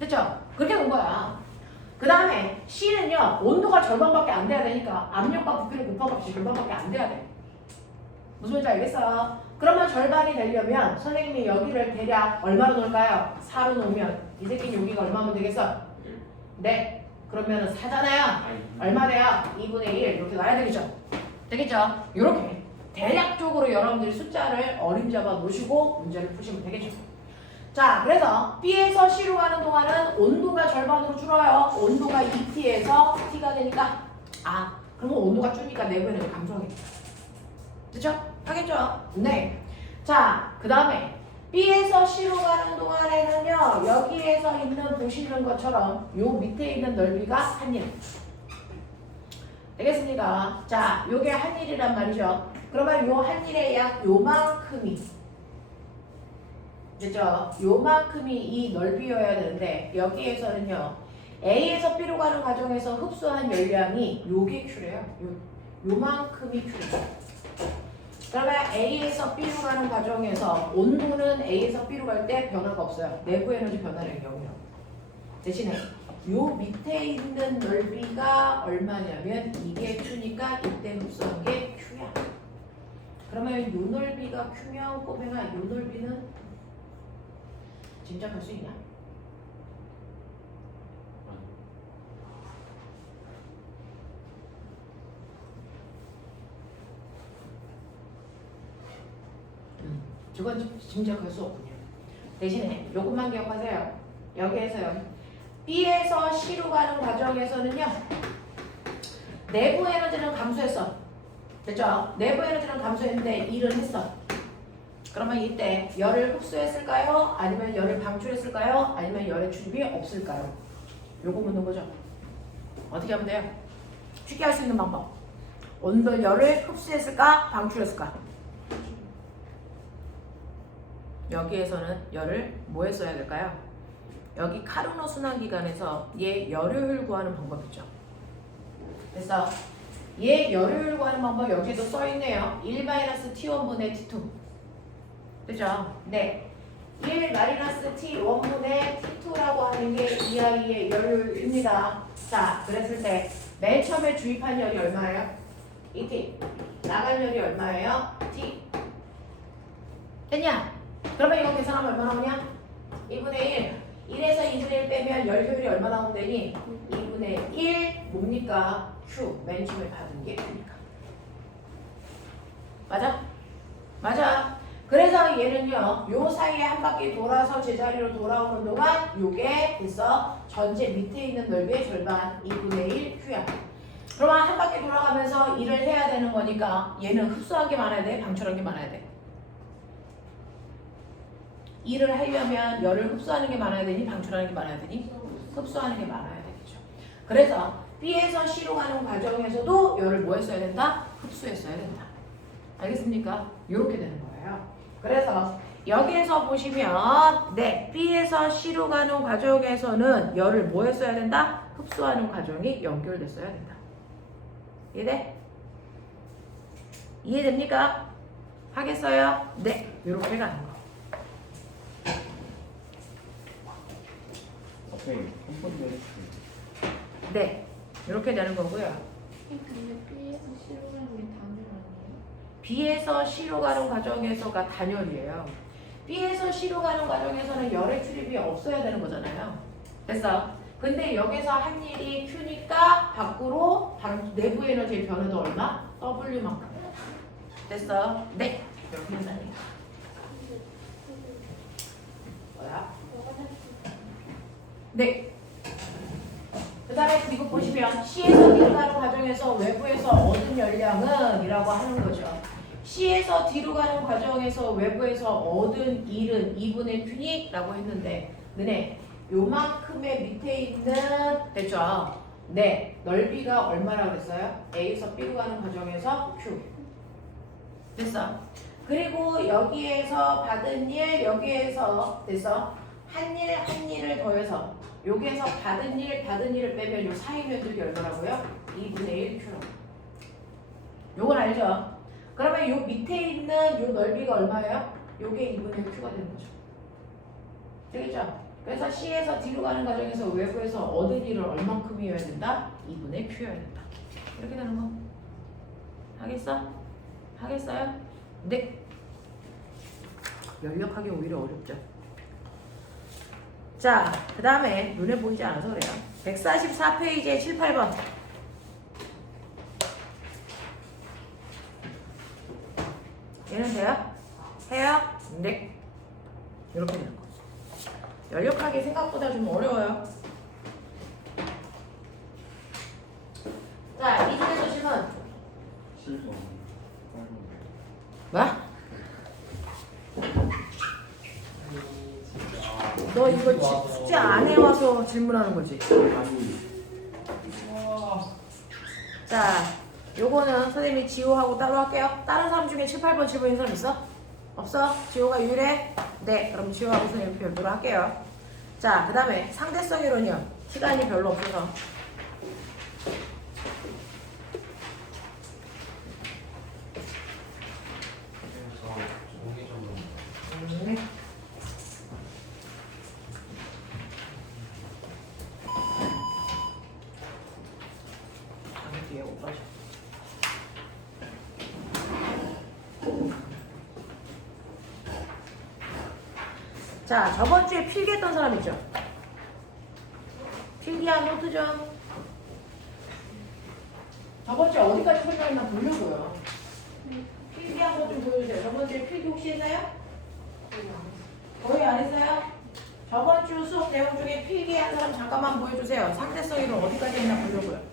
됐죠? 그렇게 온 거야. 그 다음에 C는요. 온도가 절반밖에 안 돼야 되니까 압력과 부피를 곱한 값이 절반밖에 안 돼야 돼. 무슨 말인지 알겠어? 그러면 절반이 되려면 선생님이 여기를 대략 얼마로 놓을까요? 4로 놓으면 이 새끼는 여기가 얼마면 되겠어? 네. 그러면 4잖아요. 얼마 돼요? 2분의 1 이렇게 나야 되겠죠? 되겠죠? 이렇게 대략적으로 여러분들이 숫자를 어림잡아 놓으시고 문제를 푸시면 되겠죠? 자, 그래서 B에서 C로 가는 동안은 온도가 절반으로 줄어요. 온도가 2T에서 T가 되니까 그러면 온도가 줄니까 내부에는 감소하겠죠. 그쵸? 하겠죠? 네. 자, 그 다음에 B에서 C로 가는 동안에는요, 여기에서 있는 보시는 것처럼 요 밑에 있는 넓이가 한일. 되겠습니까? 자, 요게 한일이란 말이죠. 그러면 요 한일의 약 요만큼이, 됐죠? 요만큼이 이 넓이여야 되는데, 여기에서는요, A에서 B로 가는 과정에서 흡수한 열량이 요게 Q래요. 요만큼이 Q래요. 그러면 A에서 B로 가는 과정에서 온도는 A에서 B로 갈 때 변화가 없어요. 내부 에너지 변화는 0이에요. 대신에 요 밑에 있는 넓이가 얼마냐면 이게 Q니까 이때 흡수한 게 Q야. 그러면 요 넓이가 Q면 꼬맹아 요 넓이는 짐작할 수 있냐? 저건 짐작할 수 없군요. 대신에 요것만 기억하세요. 여기에서요. B에서 C로 가는 과정에서는요. 내부 에너지는 감소했어. 됐죠? 내부 에너지는 감소했는데 일은 했어. 그러면 이때 열을 흡수했을까요? 아니면 열을 방출했을까요? 아니면 열의 출입이 없을까요? 요거 묻는 거죠. 어떻게 하면 돼요? 쉽게 할 수 있는 방법. 온도 열을 흡수했을까? 방출했을까? 여기에서는 열을 뭐 했어야 될까요? 여기 카르노 순환기관에서 얘 열효율 구하는 방법 있죠. 그래서 얘 열효율 구하는 방법 여기도 써있네요. 1-T1분의 T2. 그죠? 네. 1-T1분의 T2라고 하는 게 이 아이의 열효율입니다. 자, 그랬을 때 맨 처음에 주입한 열이 얼마예요? 2T. 나간 열이 얼마예요? T. 됐냐? 그러면 이거 계산하면 얼마 나오냐? 2분의 1. 1에서 2분의 1 빼면 열 효율이 얼마 나온다니? 2분의 1 뭡니까? Q. 맨 처음에 받은 게 Q니까. 맞아? 맞아. 그래서 얘는요. 요 사이에 한 바퀴 돌아서 제자리로 돌아오는 동안 요게 됐어. 전체 밑에 있는 넓이의 절반 2분의 1 Q야. 그러면 한 바퀴 돌아가면서 일을 해야 되는 거니까 얘는 흡수한 게 많아야 돼? 방출한 게 많아야 돼? 일을 하려면 열을 흡수하는 게 많아야 되니 방출하는 게 많아야 되니? 흡수하는 게 많아야 되겠죠. 그래서 B에서 C로 가는 과정에서도 열을 뭐 했어야 된다? 흡수했어야 된다. 알겠습니까? 이렇게 되는 거예요. 그래서 여기에서 보시면 네, B에서 C로 가는 과정에서는 열을 뭐 했어야 된다? 흡수하는 과정이 연결됐어야 된다. 이해돼? 이해됩니까? 하겠어요? 네, 이렇게 가는 거. 선생님, 한 번 더 해주세요. 네, 이렇게 되는 거고요. 근데 B에서 C로 가는 게 단일 아니에요? B에서 C로 가는 과정에서가 단열이에요. B에서 C로 가는 과정에서는 열의 출입이 없어야 되는 거잖아요. 됐어? 근데 여기서 한 일이 Q니까 밖으로 내부 에너지의 변화도 얼마? W만큼. 됐어? 네. 이렇게 된다니까. 뭐야? 네. 그 다음에 이거 보시면 C에서 D로 가는 과정에서 외부에서 얻은 열량은 이라고 하는 거죠. C에서 D로 가는 과정에서 외부에서 얻은 일은 2분의 Q니? 라고 했는데 너네 요만큼의 밑에 있는 됐죠? 네. 넓이가 얼마라고 그랬어요? A에서 B로 가는 과정에서 Q. 됐어? 그리고 여기에서 받은 일 여기에서 됐어? 한 일을 더해서 여기에서 받은 일을 빼면 요 사이 면적이 얼마라고요? 2분의 1 Q로. 요건 알죠? 그러면 요 밑에 있는 요 넓이가 얼마예요? 요게 2분의 1 Q가 되는 거죠. 되겠죠? 그래서 C에서 D로 가는 과정에서 외부에서 얻은 일을 얼만큼이어야 된다? 2분의 Q여야 된다. 이렇게 되는 거. 하겠어? 하겠어요? 네. 연력하기 오히려 어렵죠. 자, 그 다음에 눈에 보이지 않아서 그래요. 144페이지에 7, 8번. 얘는 돼요? 해요? 네. 이렇게 되는 거. 연력하기 생각보다 좀 어려워요. 자, 이 중에서 질문. 실수. 뭐? 너 이거 숙제 안 해와서 질문하는 거지? 자, 요거는 선생님이 지호하고 따로 할게요. 다른 사람 중에 7, 8번, 7번인 사람 있어? 없어? 지호가 유일해? 네, 그럼 지호하고 선생님 별도로 할게요. 자, 그 다음에 상대성 이론이요. 시간이 별로 없어서. 뒤에 못 빠져. 자, 저번 주에 필기했던 사람 있죠? 필기한 노트 좀. 저번 주에 어디까지 설명했나 보려고요. 필기한 것 좀 보여주세요. 저번 주에 필기 혹시 했나요? 거의 안 했어요? 저번 주 수업 내용 중에 필기한 사람 잠깐만 보여주세요. 상대성 이론 어디까지 했나 보려고요.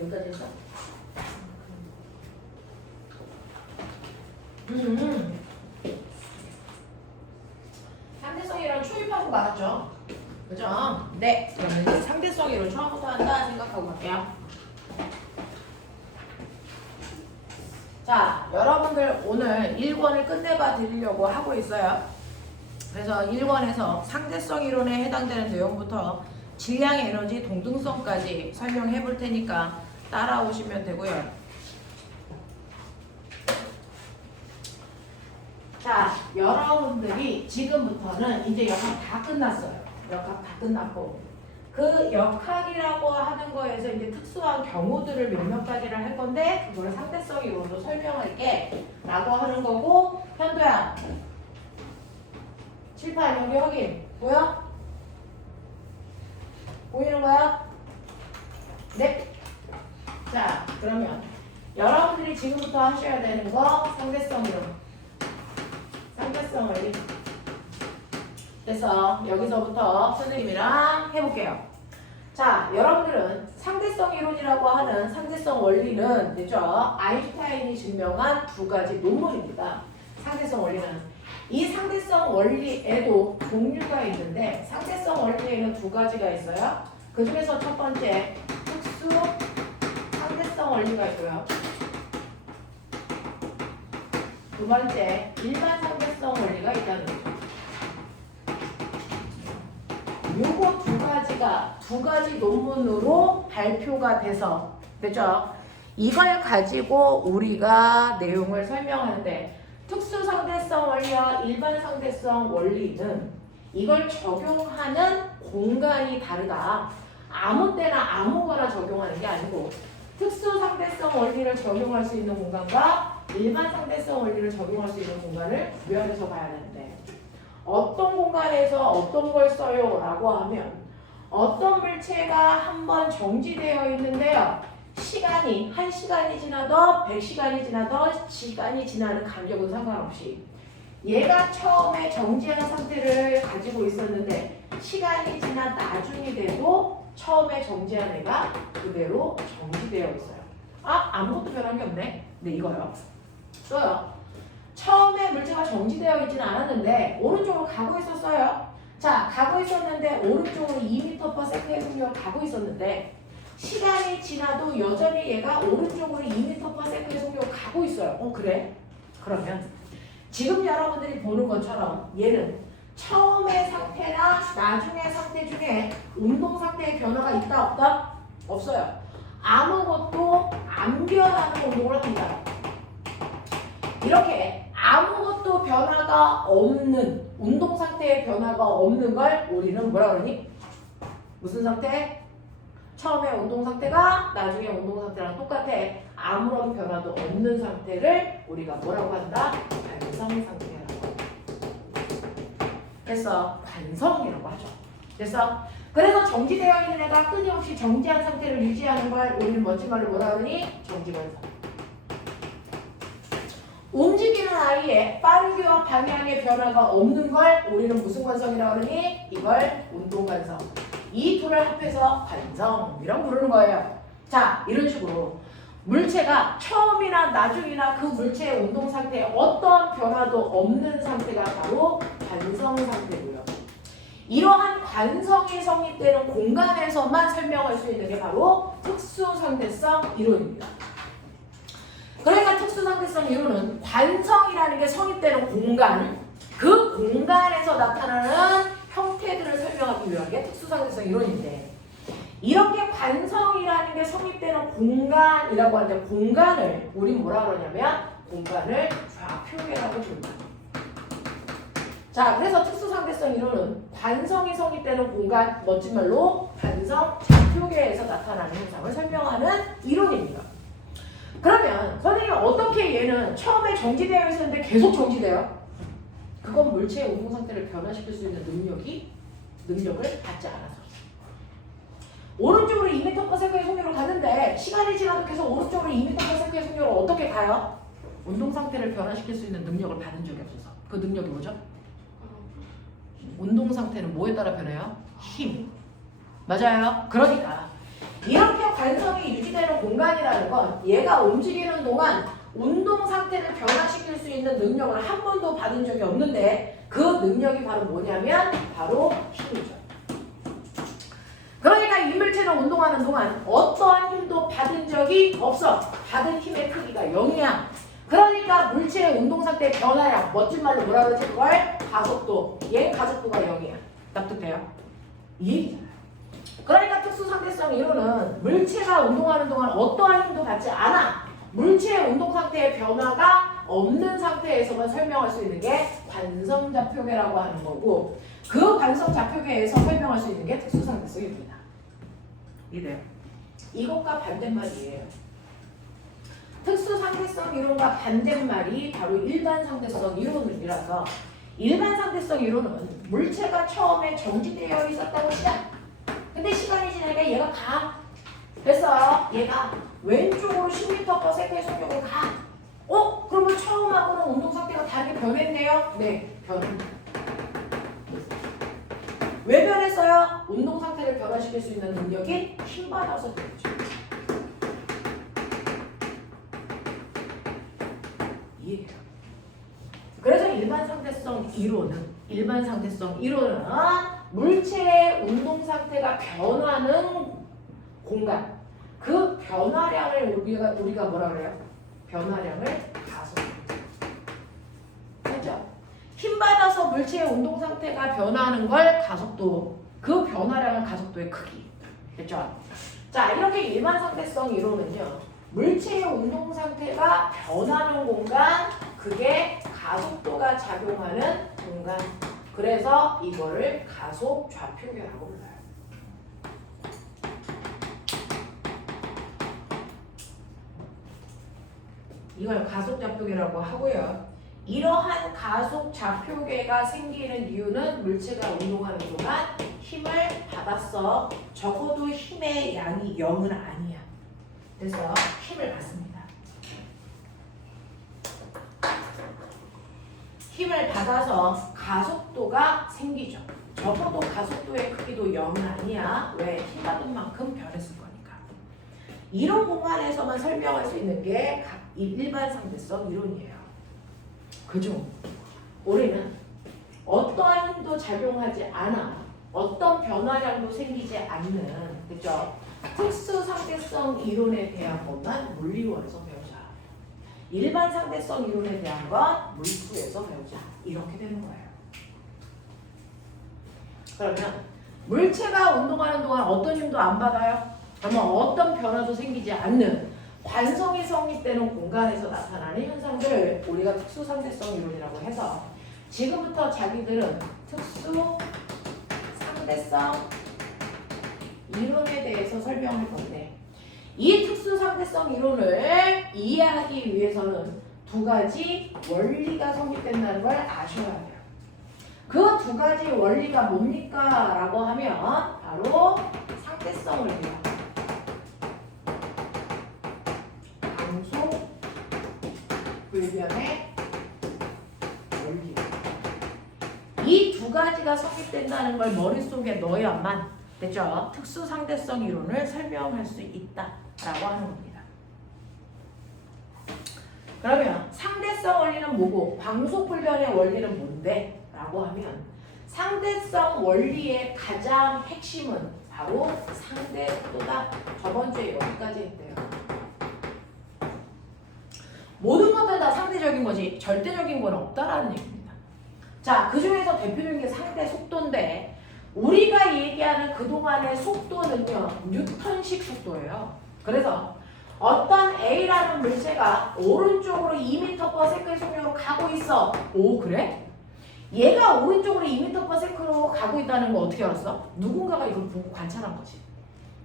여기까지 했어? 상대성 이론 초입하고 말았죠? 그죠? 네. 그러면 이제 상대성 이론 처음부터 한다 생각하고 갈게요. 자, 여러분들 오늘 1권을 끝내봐 드리려고 하고 있어요. 그래서 1권에서 상대성 이론에 해당되는 내용부터 질량의 에너지 동등성까지 설명해 볼 테니까 따라오시면 되고요. 자, 여러분들이 지금부터는 이제 역학 다 끝났어요. 역학 다 끝났고 그 역학이라고 하는 거에서 이제 특수한 경우들을 몇몇 가지를 할 건데 그걸 상대성 이론으로 설명할게 라고 하는 거고. 현도야 7, 8 여기 확인 보여? 보이는 거야? 네. 자, 그러면 여러분들이 지금부터 하셔야 되는 거 상대성 이론. 상대성 원리. 그래서 여기서부터 선생님이랑 해볼게요. 자, 여러분들은 상대성 이론이라고 하는 상대성 원리는 그죠? 아인슈타인이 증명한 두 가지 논문입니다. 상대성 원리는. 이 상대성 원리에도 종류가 있는데 상대성 원리에는 두 가지가 있어요. 그 중에서 첫 번째 특수 상대성 원리가 있고요. 두 번째 일반 상대성 원리가 있다는 거죠. 요거 두 가지가 두 가지 논문으로 발표가 돼서 됐죠? 이걸 가지고 우리가 내용을 설명하는데 특수 상대성 원리와 일반 상대성 원리는 이걸 적용하는 공간이 다르다. 아무 때나 아무거나 적용하는 게 아니고 특수 상대성 원리를 적용할 수 있는 공간과 일반 상대성 원리를 적용할 수 있는 공간을 구별해서 봐야 되는데 어떤 공간에서 어떤 걸 써요? 라고 하면 어떤 물체가 한번 정지되어 있는데요. 시간이 1시간이 지나도 100시간이 지나도 시간이 지나는 간격은 상관없이 얘가 처음에 정지한 상태를 가지고 있었는데 시간이 지나 나중이 돼도 처음에 정지한 애가 그대로 정지되어 있어요. 아, 아무것도 변한 게 없네. 네, 이거요. 써요. 처음에 물체가 정지되어 있지는 않았는데 오른쪽으로 가고 있었어요. 자, 가고 있었는데 오른쪽으로 2m/s의 속력을 가고 있었는데 시간이 지나도 여전히 얘가 오른쪽으로 2m/s의 속력을 가고 있어요. 그래? 그러면 지금 여러분들이 보는 것처럼 얘는 처음의 상태나 나중의 상태 중에 운동 상태의 변화가 있다 없다? 없어요. 아무것도 안 변하는 운동을 합니다. 이렇게 아무것도 변화가 없는 운동 상태의 변화가 없는 걸 우리는 뭐라 그러니? 무슨 상태? 처음에 운동 상태가 나중에 운동 상태랑 똑같아. 아무런 변화도 없는 상태를 우리가 뭐라고 한다? 관성 상태라고. 그래서 관성이라고 하죠. 그래서 그래서 정지되어 있는 애가 끊임없이 정지한 상태를 유지하는 걸 우리는 멋진 말로 뭐라 그러니? 정지건성. 움직이는 아이의 빠르기와 방향의 변화가 없는 걸 우리는 무슨 관성이라고 그러니? 이걸 운동관성. 이 둘을 합해서 관성이라고 부르는 거예요. 자, 이런 식으로 물체가 처음이나 나중이나 그 물체의 운동 상태에 어떤 변화도 없는 상태가 바로 관성 상태고요. 이러한 관성이 성립되는 공간에서만 설명할 수 있는 게 바로 특수상대성 이론입니다. 그러니까 특수상대성 이론은 관성이라는 게 성립되는 공간, 그 공간에서 나타나는 형태들을 설명하기 위한 게 특수상대성 이론인데, 이렇게 관성이라는 게 성립되는 공간이라고 하는데, 공간을 우린 뭐라 그러냐면 공간을 좌표계라고 부릅니다. 자, 그래서 특수상대성 이론은 관성이 성립되는 공간, 멋진 말로 관성 좌표계에서 나타나는 현상을 설명하는 이론입니다. 그러면 선생님 어떻게 얘는 처음에 정지되어 있었는데 계속 정지돼요? 그건 물체의 운동 상태를 변화시킬 수 있는 능력을 받지 않아서. 오른쪽으로 2m/s의 속력으로 갔는데 시간이 지나도 계속 오른쪽으로 2m/s의 속력으로 어떻게 가요? 운동 상태를 변화시킬 수 있는 능력을 받은 적이 없어서. 그 능력이 뭐죠? 운동 상태는 뭐에 따라 변해요? 힘. 맞아요. 그러니까 이렇게 관성이 유지되는 공간이라는 건 얘가 움직이는 동안 운동 상태를 변화시킬 수 있는 능력을 한 번도 받은 적이 없는데, 그 능력이 바로 뭐냐면 바로 힘이죠. 그러니까 이 물체는 운동하는 동안 어떠한 힘도 받은 적이 없어. 받은 힘의 크기가 0이야. 그러니까 물체의 운동 상태의 변화량, 멋진 말로 뭐라 그러지? 그걸 가속도. 얘 가속도가 0이야. 납득돼요? 이 얘기잖아요. 그러니까 특수상대성 이론은 물체가 운동하는 동안 어떠한 힘도 받지 않아. 물체의 운동 상태의 변화가 없는 상태에서만 설명할 수 있는 게 관성좌표계라고 하는 거고, 그 관성좌표계에서 설명할 수 있는 게 특수상대성입니다. 이래요. 이것과 반대말이에요. 특수상대성 이론과 반대말이 바로 일반상대성 이론이라서, 일반상대성 이론은 물체가 처음에 정지되어 있었다고 시작. 근데 시간이 지나니까 얘가 가. 됐어요. 얘가 왼쪽으로 10m/s의 속력으로 가. 그러면 처음하고는 운동 상태가 다르게 변했네요? 네, 변합니다. 왜 변했어요? 운동 상태를 변화시킬 수 있는 능력이 힘받아서 되죠. 이해해요. 그래서 일반상대성 이론은 물체의 운동 상태가 변하는 공간, 그 변화량을 우리가 뭐라 그래요? 변화량을 가속도. 알죠? 힘받아서 물체의 운동 상태가 변하는 걸 가속도, 그 변화량은 가속도의 크기. 됐죠? 자, 이렇게 일반상대성 이론은요, 물체의 운동 상태가 변하는 공간, 그게 가속도가 작용하는 공간. 그래서 이거를 가속 좌표계라고 불러요. 이걸 가속 좌표계라고 하고요. 이러한 가속 좌표계가 생기는 이유는 물체가 운동하는 동안 힘을 받았어. 적어도 힘의 양이 0은 아니야. 그래서 힘을 받습니다. 힘을 받아서 가속도가 생기죠. 적어도 가속도의 크기도 0은 아니야. 왜? 힘 받은 만큼 변했을 거니까. 이런 공간에서만 설명할 수 있는 게 일반상대성 이론이에요. 그죠? 우리는 어떠한 힘도 작용하지 않아. 어떤 변화량도 생기지 않는, 그죠? 특수상대성 이론에 대한 것만 물리원에서 배우자. 일반상대성 이론에 대한 건 물수에서 배우자. 이렇게 되는 거예요. 그러면 물체가 운동하는 동안 어떤 힘도 안 받아요? 그러면 어떤 변화도 생기지 않는 관성이 성립되는 공간에서 나타나는 현상들, 우리가 특수상대성 이론이라고 해서 지금부터 자기들은 특수상대성 이론에 대해서 설명할 건데, 이 특수상대성 이론을 이해하기 위해서는 두 가지 원리가 성립된다는 걸 아셔야 돼요. 그 두 가지 원리가 뭡니까? 라고 하면 바로 상대성 원리야. 방속 불변의 원리. 이 두 가지가 성립된다는 걸 머릿속에 넣어야만 됐죠? 특수 상대성 이론을 설명할 수 있다라고 하는 겁니다. 그러면 상대성 원리는 뭐고 방속 불변의 원리는 뭔데? 라고 하면 상대성 원리의 가장 핵심은 바로 상대속도다. 저번 주에 여기까지 했대요. 모든 것들 다 상대적인 거지 절대적인 건 없다라는 얘기입니다. 자, 그 중에서 대표적인 게 상대 속도인데 우리가 얘기하는 그동안의 속도는요 뉴턴식 속도예요. 그래서 어떤 A라는 물체가 오른쪽으로 2m/s의 속력으로 가고 있어. 오, 그래? 얘가 오른쪽으로 2m/s로 가고 있다는 거 어떻게 알았어? 누군가가 이걸 보고 관찰한 거지.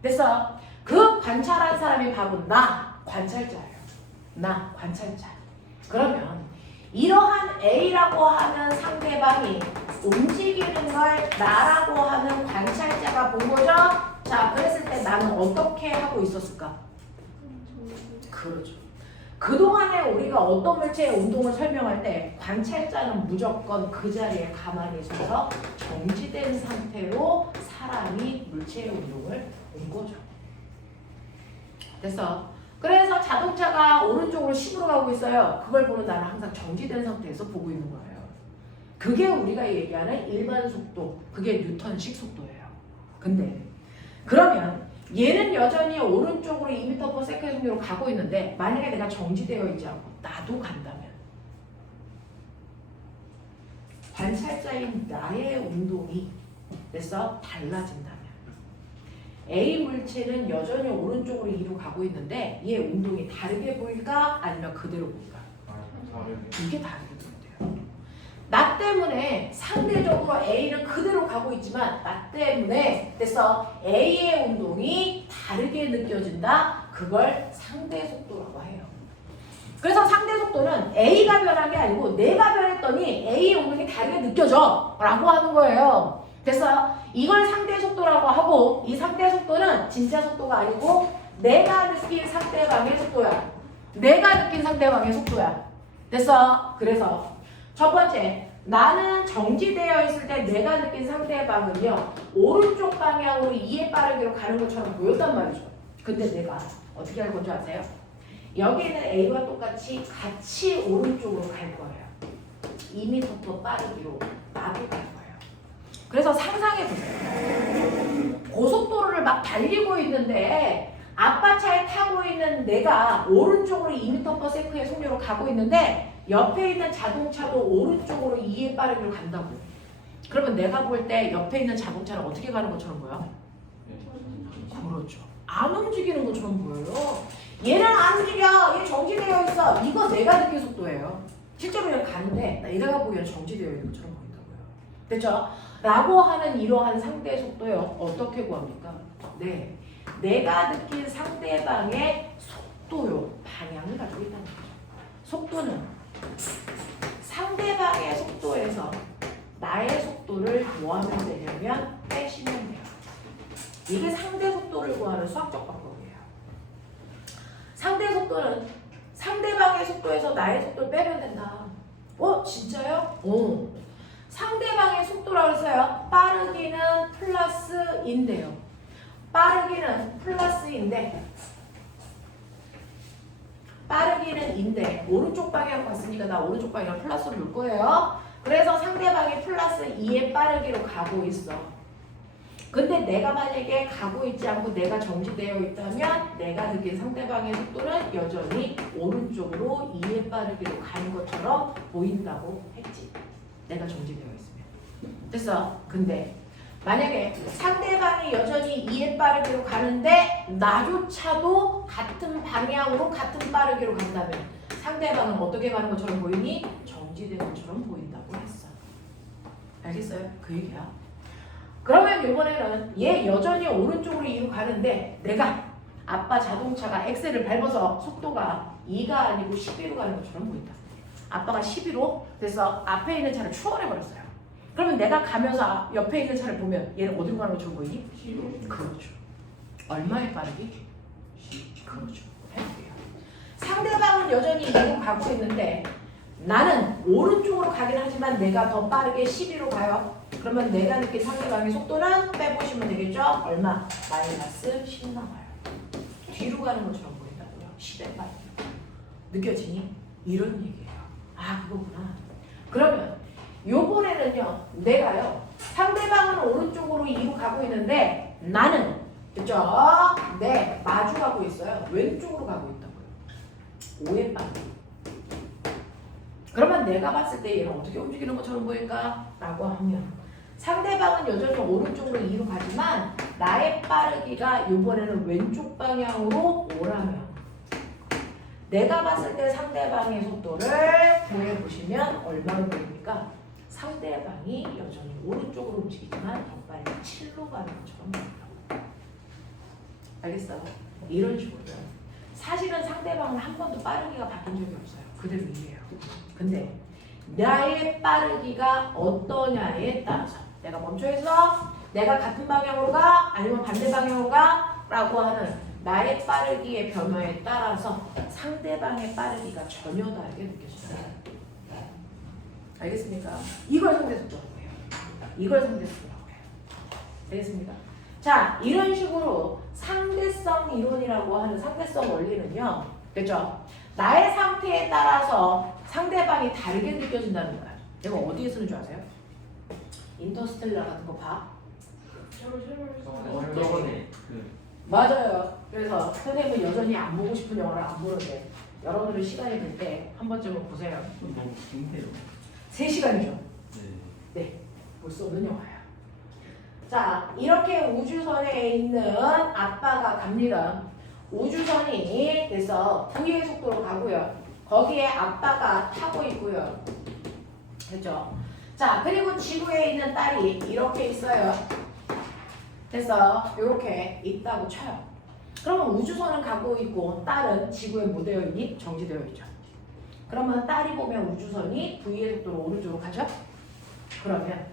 그래서 그 관찰한 사람이 바로 나, 관찰자예요. 나, 관찰자. 그러면 이러한 A라고 하는 상대방이 움직이는 걸 나라고 하는 관찰자가 본 거죠? 자, 그랬을 때 나는 어떻게 하고 있었을까? 그렇죠. 그동안에 우리가 어떤 물체의 운동을 설명할 때 관찰자는 무조건 그 자리에 가만히 서서 정지된 상태로 사람이 물체의 운동을 본 거죠. 그래서 자동차가 오른쪽으로 10으로 가고 있어요. 그걸 보는 나는 항상 정지된 상태에서 보고 있는 거예요. 그게 우리가 얘기하는 일반 속도, 그게 뉴턴식 속도예요. 근데 그러면 얘는 여전히 오른쪽으로 2m/s의 속력으로 가고 있는데 만약에 내가 정지되어 있지 않고 나도 간다면 관찰자인 나의 운동이 그래서 달라진다면 A 물체는 여전히 오른쪽으로 2로 가고 있는데 얘 운동이 다르게 보일까? 아니면 그대로 보일까? 이게 다르게 보인대요. 나 때문에 상대적으로 A는 그대로 가고 있지만 나 때문에 그래서 A의 운동이 다르게 느껴진다. 그걸 상대 속도라고 해요. 그래서 상대 속도는 A가 변한 게 아니고 내가 변했더니 A의 운동이 다르게 느껴져 라고 하는 거예요. 그래서 이걸 상대 속도라고 하고 이 상대 속도는 진짜 속도가 아니고 내가 느낀 상대방의 속도야. 내가 느낀 상대방의 속도야. 그래서 첫 번째, 나는 정지되어 있을 때 내가 느낀 상대방은요 오른쪽 방향으로 2의 빠르기로 가는 것처럼 보였단 말이죠. 근데 내가 어떻게 할 건지 아세요? 여기는 A와 똑같이 같이 오른쪽으로 갈 거예요. 2m 빠르기로 나도 갈 거예요. 그래서 상상해보세요. 고속도로를 막 달리고 있는데 아빠 차에 타고 있는 내가 오른쪽으로 2m/s의 속력으로 가고 있는데 옆에 있는 자동차도 오른쪽으로 2의 빠르기로 간다고. 그러면 내가 볼 때 옆에 있는 자동차는 어떻게 가는 것처럼 보여? 그렇죠. 안 움직이는 것처럼 보여요. 얘는 안 움직여. 얘 정지되어 있어. 이거 내가 느낀 속도예요. 실제로 얘 가는데 내가 보기엔 정지되어 있는 것처럼 보인다고요. 됐죠? 라고 하는 이러한 상대 속도요. 어떻게 구합니까? 네, 내가 느낀 상대방의 속도요. 방향을 가지고 있다는 거죠. 속도는 상대방의 속도에서 나의 속도를 뭐 하면 되냐면 빼시면 돼요. 이게 상대 속도를 구하는 수학적 방법이에요. 상대 속도는 상대방의 속도에서 나의 속도를 빼면 된다. 진짜요? 상대방의 속도라고 했어요. 빠르기는 플러스인데요. 빠르기는 플러스인데 빠르기는 인데 오른쪽 방향으로 갔으니까 나 오른쪽 방향으로 플러스를 놓을 거예요. 그래서 상대방이 플러스 2의 빠르기로 가고 있어. 근데 내가 만약에 가고 있지 않고 내가 정지되어 있다면 내가 느낀 상대방의 속도는 여전히 오른쪽으로 2의 빠르기로 가는 것처럼 보인다고 했지. 내가 정지되어 있으면. 됐어. 근데 만약에 상대방이 여전히 2의 빠르기로 가는데 나조차도 같은 방향으로 같은 빠르기로 간다면 상대방은 어떻게 가는 것처럼 보이니? 정지된 것처럼 보인다고 했어. 알겠어요? 그 얘기야. 그러면 이번에는 얘 여전히 오른쪽으로 2로 가는데 내가 아빠 자동차가 엑셀을 밟아서 속도가 2가 아니고 12로 가는 것처럼 보인다. 아빠가 12로 그래서 앞에 있는 차를 추월해버렸어요. 그러면 내가 가면서 옆에 있는 차를 보면 얘는 어디로 가는 거 좋은 거니? 그렇죠. 얼마의 빠르기? 그렇죠. 해볼게요. 상대방은 여전히 이로 가고 있는데 나는 오른쪽으로 가긴 하지만 내가 더 빠르게 12로 가요. 그러면 내가 느낀 상대방의 속도는 빼보시면 되겠죠? 얼마? 마이너스 10 나와요. 뒤로 가는 것처럼 보인다고요. 10의 빠르기. 느껴지니? 이런 얘기예요. 아, 그거구나. 그러면 요번에는요, 내가요, 상대방은 오른쪽으로 2로 가고 있는데 나는, 그죠? 네, 마주 가고 있어요. 왼쪽으로 가고 있다고요. 5의 빠르기. 그러면 내가 봤을 때 얘는 어떻게 움직이는 것처럼 보일까? 라고 하면 상대방은 여전히 오른쪽으로 2로 가지만 나의 빠르기가 이번에는 왼쪽 방향으로 오라면 내가 봤을 때 상대방의 속도를 구해보시면 얼마로 보입니까? 상대방이 여전히 오른쪽으로 움직이지만 더 빨리 7로 가는 것처럼 보여요. 알겠어요? 이런 식으로요. 사실은 상대방은 한 번도 빠르기가 바뀐 적이 없어요. 그대로 이해해요. 근데 나의 빠르기가 어떠냐에 따라서 내가 멈춰있어? 내가 같은 방향으로 가? 아니면 반대 방향으로 가? 라고 하는 나의 빠르기의 변화에 따라서 상대방의 빠르기가 전혀 다르게 느껴져요. 알겠습니까? 이걸 상대속도라고 해요. 이걸 상대속도라고 해요. 알겠습니까? 자, 이런 식으로 상대성 이론이라고 하는 상대성 원리는요. 됐죠? 나의 상태에 따라서 상대방이 다르게 느껴진다는 거야. 내가 어디에 쓰는 줄 아세요? 인터스텔라 같은 거 봐. 저번에 그 맞아요. 그래서 선생님은 여전히 안 보고 싶은 영화를 안 보는데 여러분들은 시간이 될 때 한 번쯤은 보세요. 너무 긴데요. 3시간이죠. 네. 네, 볼 수 없는 영화야. 자, 이렇게 우주선에 있는 아빠가 갑니다. 우주선이 그래서 V의 속도로 가고요. 거기에 아빠가 타고 있고요. 됐죠? 자, 그리고 지구에 있는 딸이 이렇게 있어요. 그래서 이렇게 있다고 쳐요. 그러면 우주선은 가고 있고 딸은 지구에 뭐 되어 있니? 정지되어 있죠. 그러면 딸이 보면 우주선이 V의 속도로 오른쪽으로 가죠? 그러면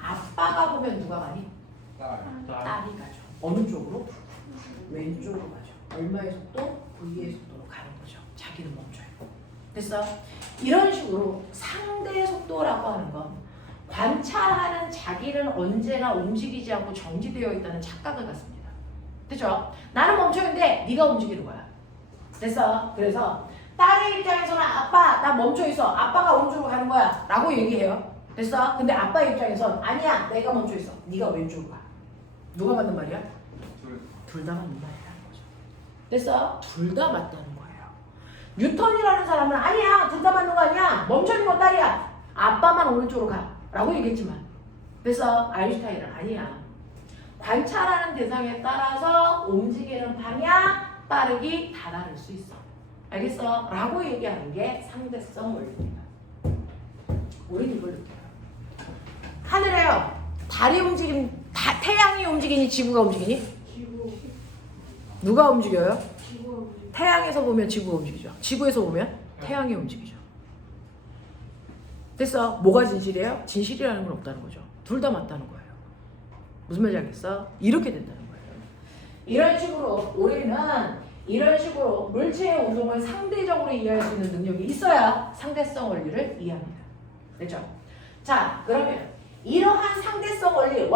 아빠가 보면 누가 가니? 딸이 가죠. 어느 쪽으로? 왼쪽으로 가죠. 얼마의 속도? V의 속도로 가는 거죠. 자기는 멈춰요. 됐어? 이런 식으로 상대 속도라고 하는 건 관찰하는 자기는 언제나 움직이지 않고 정지되어 있다는 착각을 갖습니다. 됐죠? 나는 멈춰있는데 네가 움직이는 거야. 됐어? 그래서 딸의 입장에서는 아빠 나 멈춰있어. 아빠가 오른쪽으로 가는 거야 라고 얘기해요. 됐어? 근데 아빠의 입장에선 아니야 내가 멈춰있어. 네가 왼쪽으로 가. 누가 맞는 말이야? 둘 다 맞는 말이라는 거죠. 됐어? 둘 다 맞다는 거예요. 뉴턴이라는 사람은 아니야 둘 다 맞는 거 아니야. 멈춰있는 건 딸이야. 아빠만 오른쪽으로 가 라고 얘기했지만 그래서 아인슈타인은 아니야. 관찰하는 대상에 따라서 움직이는 방향, 빠르기 다 다를 수 있어. 알겠어? 라고 얘기하는 게 상대성 원리입니다. 우리는 이걸 느껴요. 하늘에요. 달이 태양이 움직이니 지구가 움직이니? 누가 움직여요? 태양에서 보면 지구가 움직이죠. 지구에서 보면 태양이 움직이죠. 됐어? 뭐가 진실이에요? 진실이라는 건 없다는 거죠. 둘 다 맞다는 거예요. 무슨 말인지 알겠어? 이렇게 된다는 거예요. 이런 식으로 우리는 이런 식으로 물체의 운동을 상대적으로 이해할 수 있는 능력이 있어야 상대성 원리를 이해합니다. 됐죠? 자, 그러면 이러한 상대성 원리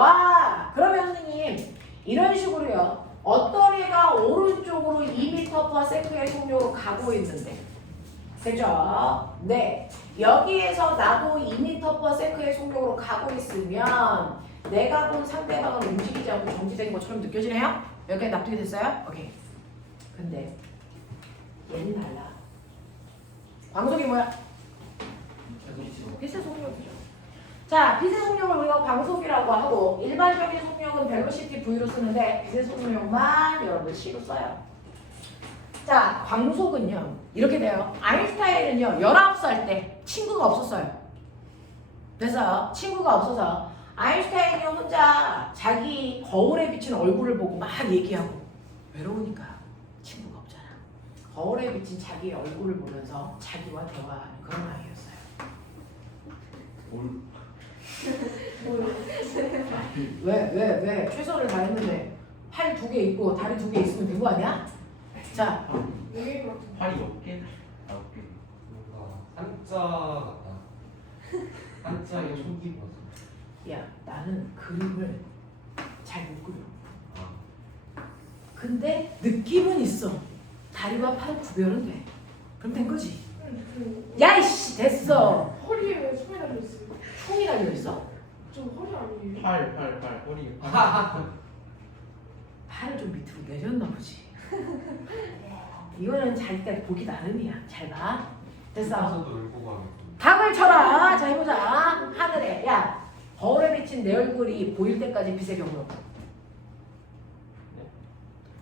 그러면 선생님 이런 식으로요. 어떤 애가 오른쪽으로 2m/s의 속력으로 가고 있는데 그죠? 네. 여기에서 나도 2m/s의 속력으로 가고 있으면 내가 본 상대방은 움직이지 않고 정지된 것처럼 느껴지네요? 여기까지 납득이 됐어요? 오케이. 근데 얘는 달라. 광속이 뭐야? 빛의 속력이죠. 자, 빛의 속력을 우리가 광속이라고 하고 일반적인 속력은 벨로시티 V로 쓰는데 빛의 속력만 여러분 C로 써요. 자, 광속은요 이렇게 돼요. 아인슈타인은요 19살 때 친구가 없었어요. 그래서 친구가 없어서 아인슈타인이 혼자 자기 거울에 비친 얼굴을 보고 막 얘기하고 외로우니까 친구가 없잖아. 거울에 비친 자기의 얼굴을 보면서 자기와 대화하는 그런 아이였어요. 왜? 최선을 다했는데 팔 2개 있고 다리 2개 있으면 된 거 아니야? 자, 팔이 몇 개? 9개. 뭔가 한자 같다. 한자의 속이 뭐지? 야, 나는 그림을 잘 못 그려. 아, 근데 느낌은 있어. 다리와 팔은 구별은 돼. 그럼 된 거지. 야이씨, 됐어. 허리에 왜 소리 달렸어요? 총이 달려 있어? 저 허리 아니에요? 팔 허리. 팔을 좀 밑으로 내렸나 보지. 이거는 자기가 보기 나름이야. 잘 봐. 됐어. 혼자서도 울고 가겠고. 답을 쳐라. 자, 해보자. 하늘에. 야, 거울에 비친 내 얼굴이 보일 때까지 빛의 경로.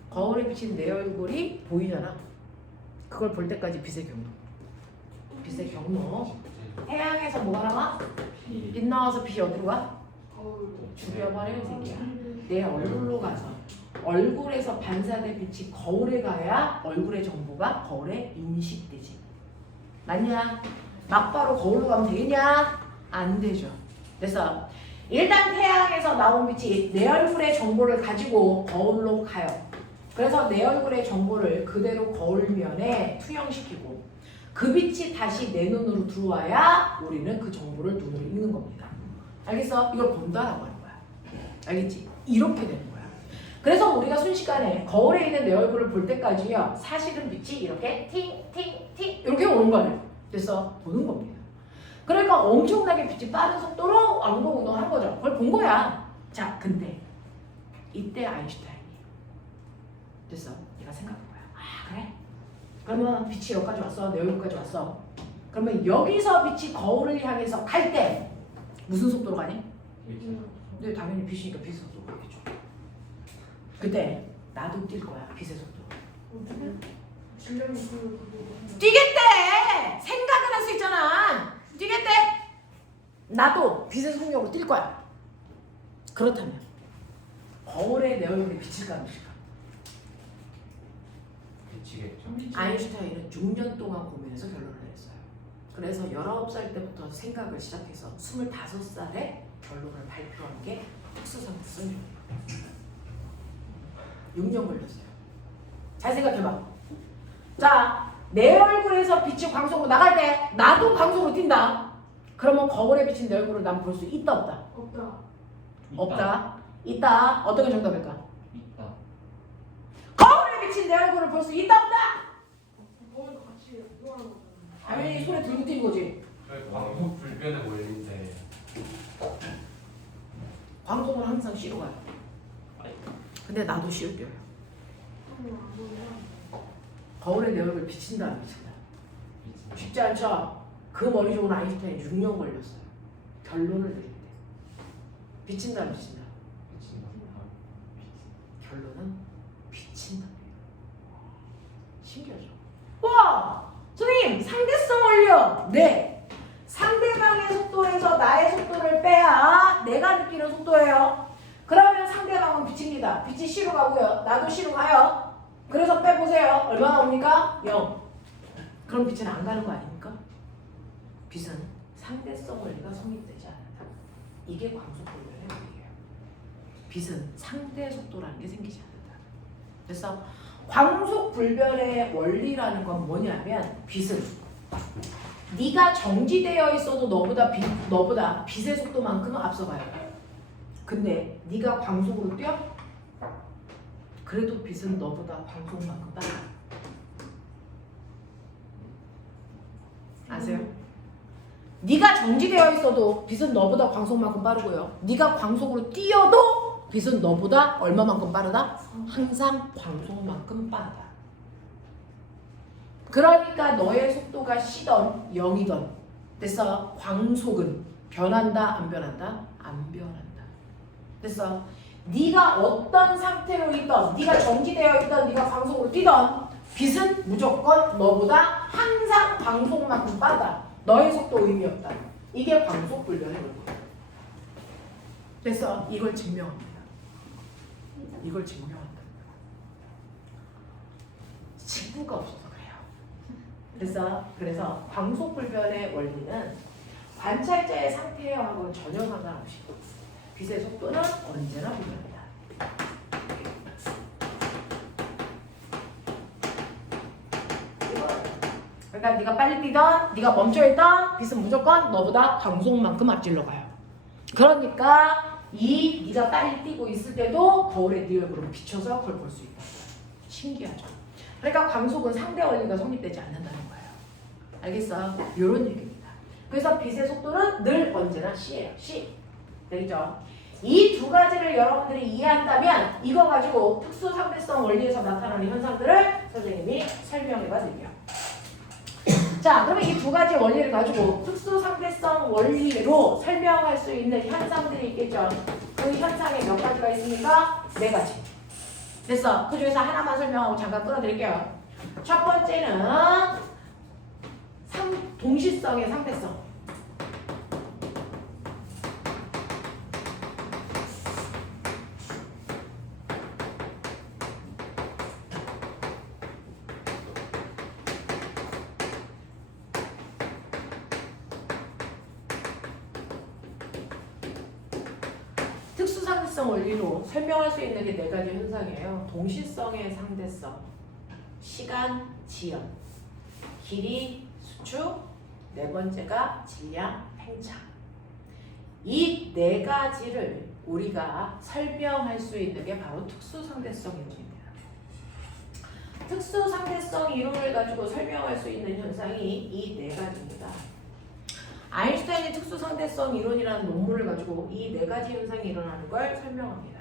거울에 비친 내 얼굴이 보이잖아. 그걸 볼 때까지 빛의 경로. 빛의 경로. 태양에서 뭐가 나와? 빛 나와서 빛이 어디로 가? 죽여버려 이 새끼야. 내 얼굴로 가서 얼굴에서 반사된 빛이 거울에 가야 얼굴의 정보가 거울에 인식되지. 맞냐? 막바로 거울로 가면 되겠냐? 안 되죠. 그래서 일단 태양에서 나온 빛이 내 얼굴의 정보를 가지고 거울로 가요. 그래서 내 얼굴의 정보를 그대로 거울면에 투영시키고 그 빛이 다시 내 눈으로 들어와야 우리는 그 정보를 눈으로 읽는 겁니다. 알겠어? 이걸 본다라고 하는 거야. 알겠지? 이렇게 되는 거야. 그래서 우리가 순식간에 거울에 있는 내 얼굴을 볼 때까지요, 사실은 빛이 이렇게 팅팅팅 이렇게 오는 거예요. 그래서 보는 겁니다. 그러니까 엄청나게 빛이 빠른 속도로 왕복 운동한 거죠. 그걸 본 거야. 자, 근데 이때 아인슈타인이 됐어. 네가 생각한 거야. 아, 그래? 그러면 빛이 여기까지 왔어. 내 얼굴까지 왔어. 그러면 여기서 빛이 거울을 향해서 갈 때 무슨 속도로 가니? 근데 당연히 빛이니까 빛의 속도로 가겠죠. 그때 나도 뛸 거야. 빛의 속도로. 질량이 그거 뛰겠대! 생각은 할 수 있잖아. 뛰겠대! 나도 빛의 속력으로 뛸 거야. 그렇다면 거울에 내 얼굴이 비칠까 안 비칠까? 미치겠죠. 아인슈타인은 6년 동안 고민해서 결론을 내렸어요. 그래서 19살 때부터 생각을 시작해서 25살에 결론을 발표한 게 흑수상승 6년 걸렸어요. 잘 생각해봐. 자, 내 얼굴에서 빛이 광속으로 나갈 때 나도 광속으로 뛴다. 그러면 거울에 비친 내 얼굴을 난 볼 수 있다 없다? 없다. 없다. 있다. 어떤 게 정답일까? 있다. 거울에 비친 내 얼굴을 볼 수 있다 없다? 거울 같이 이동하는 거잖아요. 당연히 손에 들고 뛰는 거지. 왕복 불변의 원리인데. 광속은 항상 C로 가요. 근데 나도 C로 뛰어요. 한번 안 보면 거울에 내 얼굴 비친다 안 비친다? 쉽지 않죠? 그 머리 좋은 아인슈타인 6년 걸렸어요. 결론을 내릴 때. 비친다 안 비친다? 결론은 비친다. 신기하죠? 와! 선생님 상대성 원리요. 네. 상대방의 속도에서 나의 속도를 빼야 내가 느끼는 속도예요. 그러면 상대방은 비칩니다. 빛이 C로 가고요. 나도 C로 가요. 그래서 빼보세요. 얼마나 옵니까? 0. 그럼 빛은 안 가는 거 아닙니까? 빛은 상대성 원리가 성립되지 않는다. 이게 광속불변의 원리예요. 빛은 상대 속도라는 게 생기지 않는다. 그래서 광속불변의 원리라는 건 뭐냐면 빛은 네가 정지되어 있어도 너보다 빛의 속도만큼은 앞서가요. 근데 네가 광속으로 뛰어? 그래도 빛은 너보다 광속만큼 빨라. 아세요? 네가 정지되어 있어도 빛은 너보다 광속만큼 빠르고요. 네가 광속으로 뛰어도 빛은 너보다 얼마만큼 빠르다? 항상 광속만큼 빠르다. 그러니까 너의 속도가 C던 0이던 됐어. 광속은 변한다 안 변한다? 안 변한다. 됐어. 네가 어떤 상태로 있던, 네가 정지되어 있던, 네가 광속으로 뛰던 빛은 무조건 너보다 항상 광속만큼 빠르다. 너의 속도 의미 없다. 이게 광속불변의 원리야. 그래서 이걸 증명합니다. 이걸 증명한다. 친구가 없어서 그래요. 그래서 광속불변의 원리는 관찰자의 상태하고는 전혀 상관없이 빛의 속도는 언제나 분명합니다. 그러니까 네가 빨리 뛰던, 네가 멈춰있던 빛은 무조건 너보다 광속만큼 앞질러 가요. 그러니까 네가 빨리 뛰고 있을 때도 거울에 네 얼굴을 비춰서 그걸 볼 수 있다. 신기하죠. 그러니까 광속은 상대 원리가 성립되지 않는다는 거예요. 알겠어? 이런 얘기입니다. 그래서 빛의 속도는 늘 언제나 C예요. C. 되겠죠? 이 두 가지를 여러분들이 이해한다면 이거 가지고 특수 상대성 원리에서 나타나는 현상들을 선생님이 설명해봐 드릴게요. 자, 그러면 이 두 가지 원리를 가지고 특수 상대성 원리로 설명할 수 있는 현상들이 있겠죠. 그 현상에 몇 가지가 있습니까? 4가지. 됐어. 그 중에서 하나만 설명하고 잠깐 끊어드릴게요. 첫 번째는 동시성의 상대성. 특수상대성 원리로 설명할 수 있는 게 4가지 현상이에요. 동시성의 상대성, 시간, 지연, 길이, 수축, 4번째가 질량, 팽창. 이 4가지를 우리가 설명할 수 있는 게 바로 특수상대성 이론입니다. 특수상대성 이론을 가지고 설명할 수 있는 현상이 이 4가지입니다. 아인슈타인의 특수상대성 이론이라는 논문을 가지고 이 4가지 현상이 일어나는 걸 설명합니다.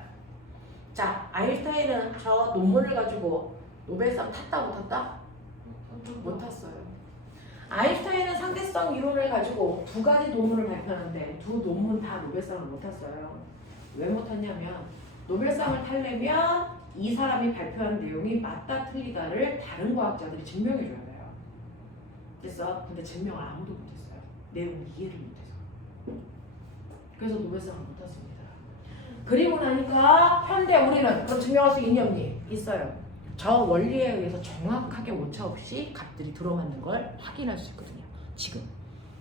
자, 아인슈타인은 저 논문을 가지고 노벨상 탔다 못 탔다? 못 탔어요. 아인슈타인은 상대성 이론을 가지고 2가지 논문을 발표하는데 2 논문 다 노벨상을 못 탔어요. 왜 못 탔냐면 노벨상을 타려면 이 사람이 발표한 내용이 맞다 틀리다를 다른 과학자들이 증명해줘야 돼요. 됐어? 근데 증명을 아무도 못했어요. 내용 이해를 못해서. 그래서 노벨상을 못 탔습니다. 그리고 나니까 현대 우리는 그럼 증명할 수 있니 없니? 있어요. 저 원리에 의해서 정확하게 오차없이 값들이 들어맞는 걸 확인할 수 있거든요. 지금.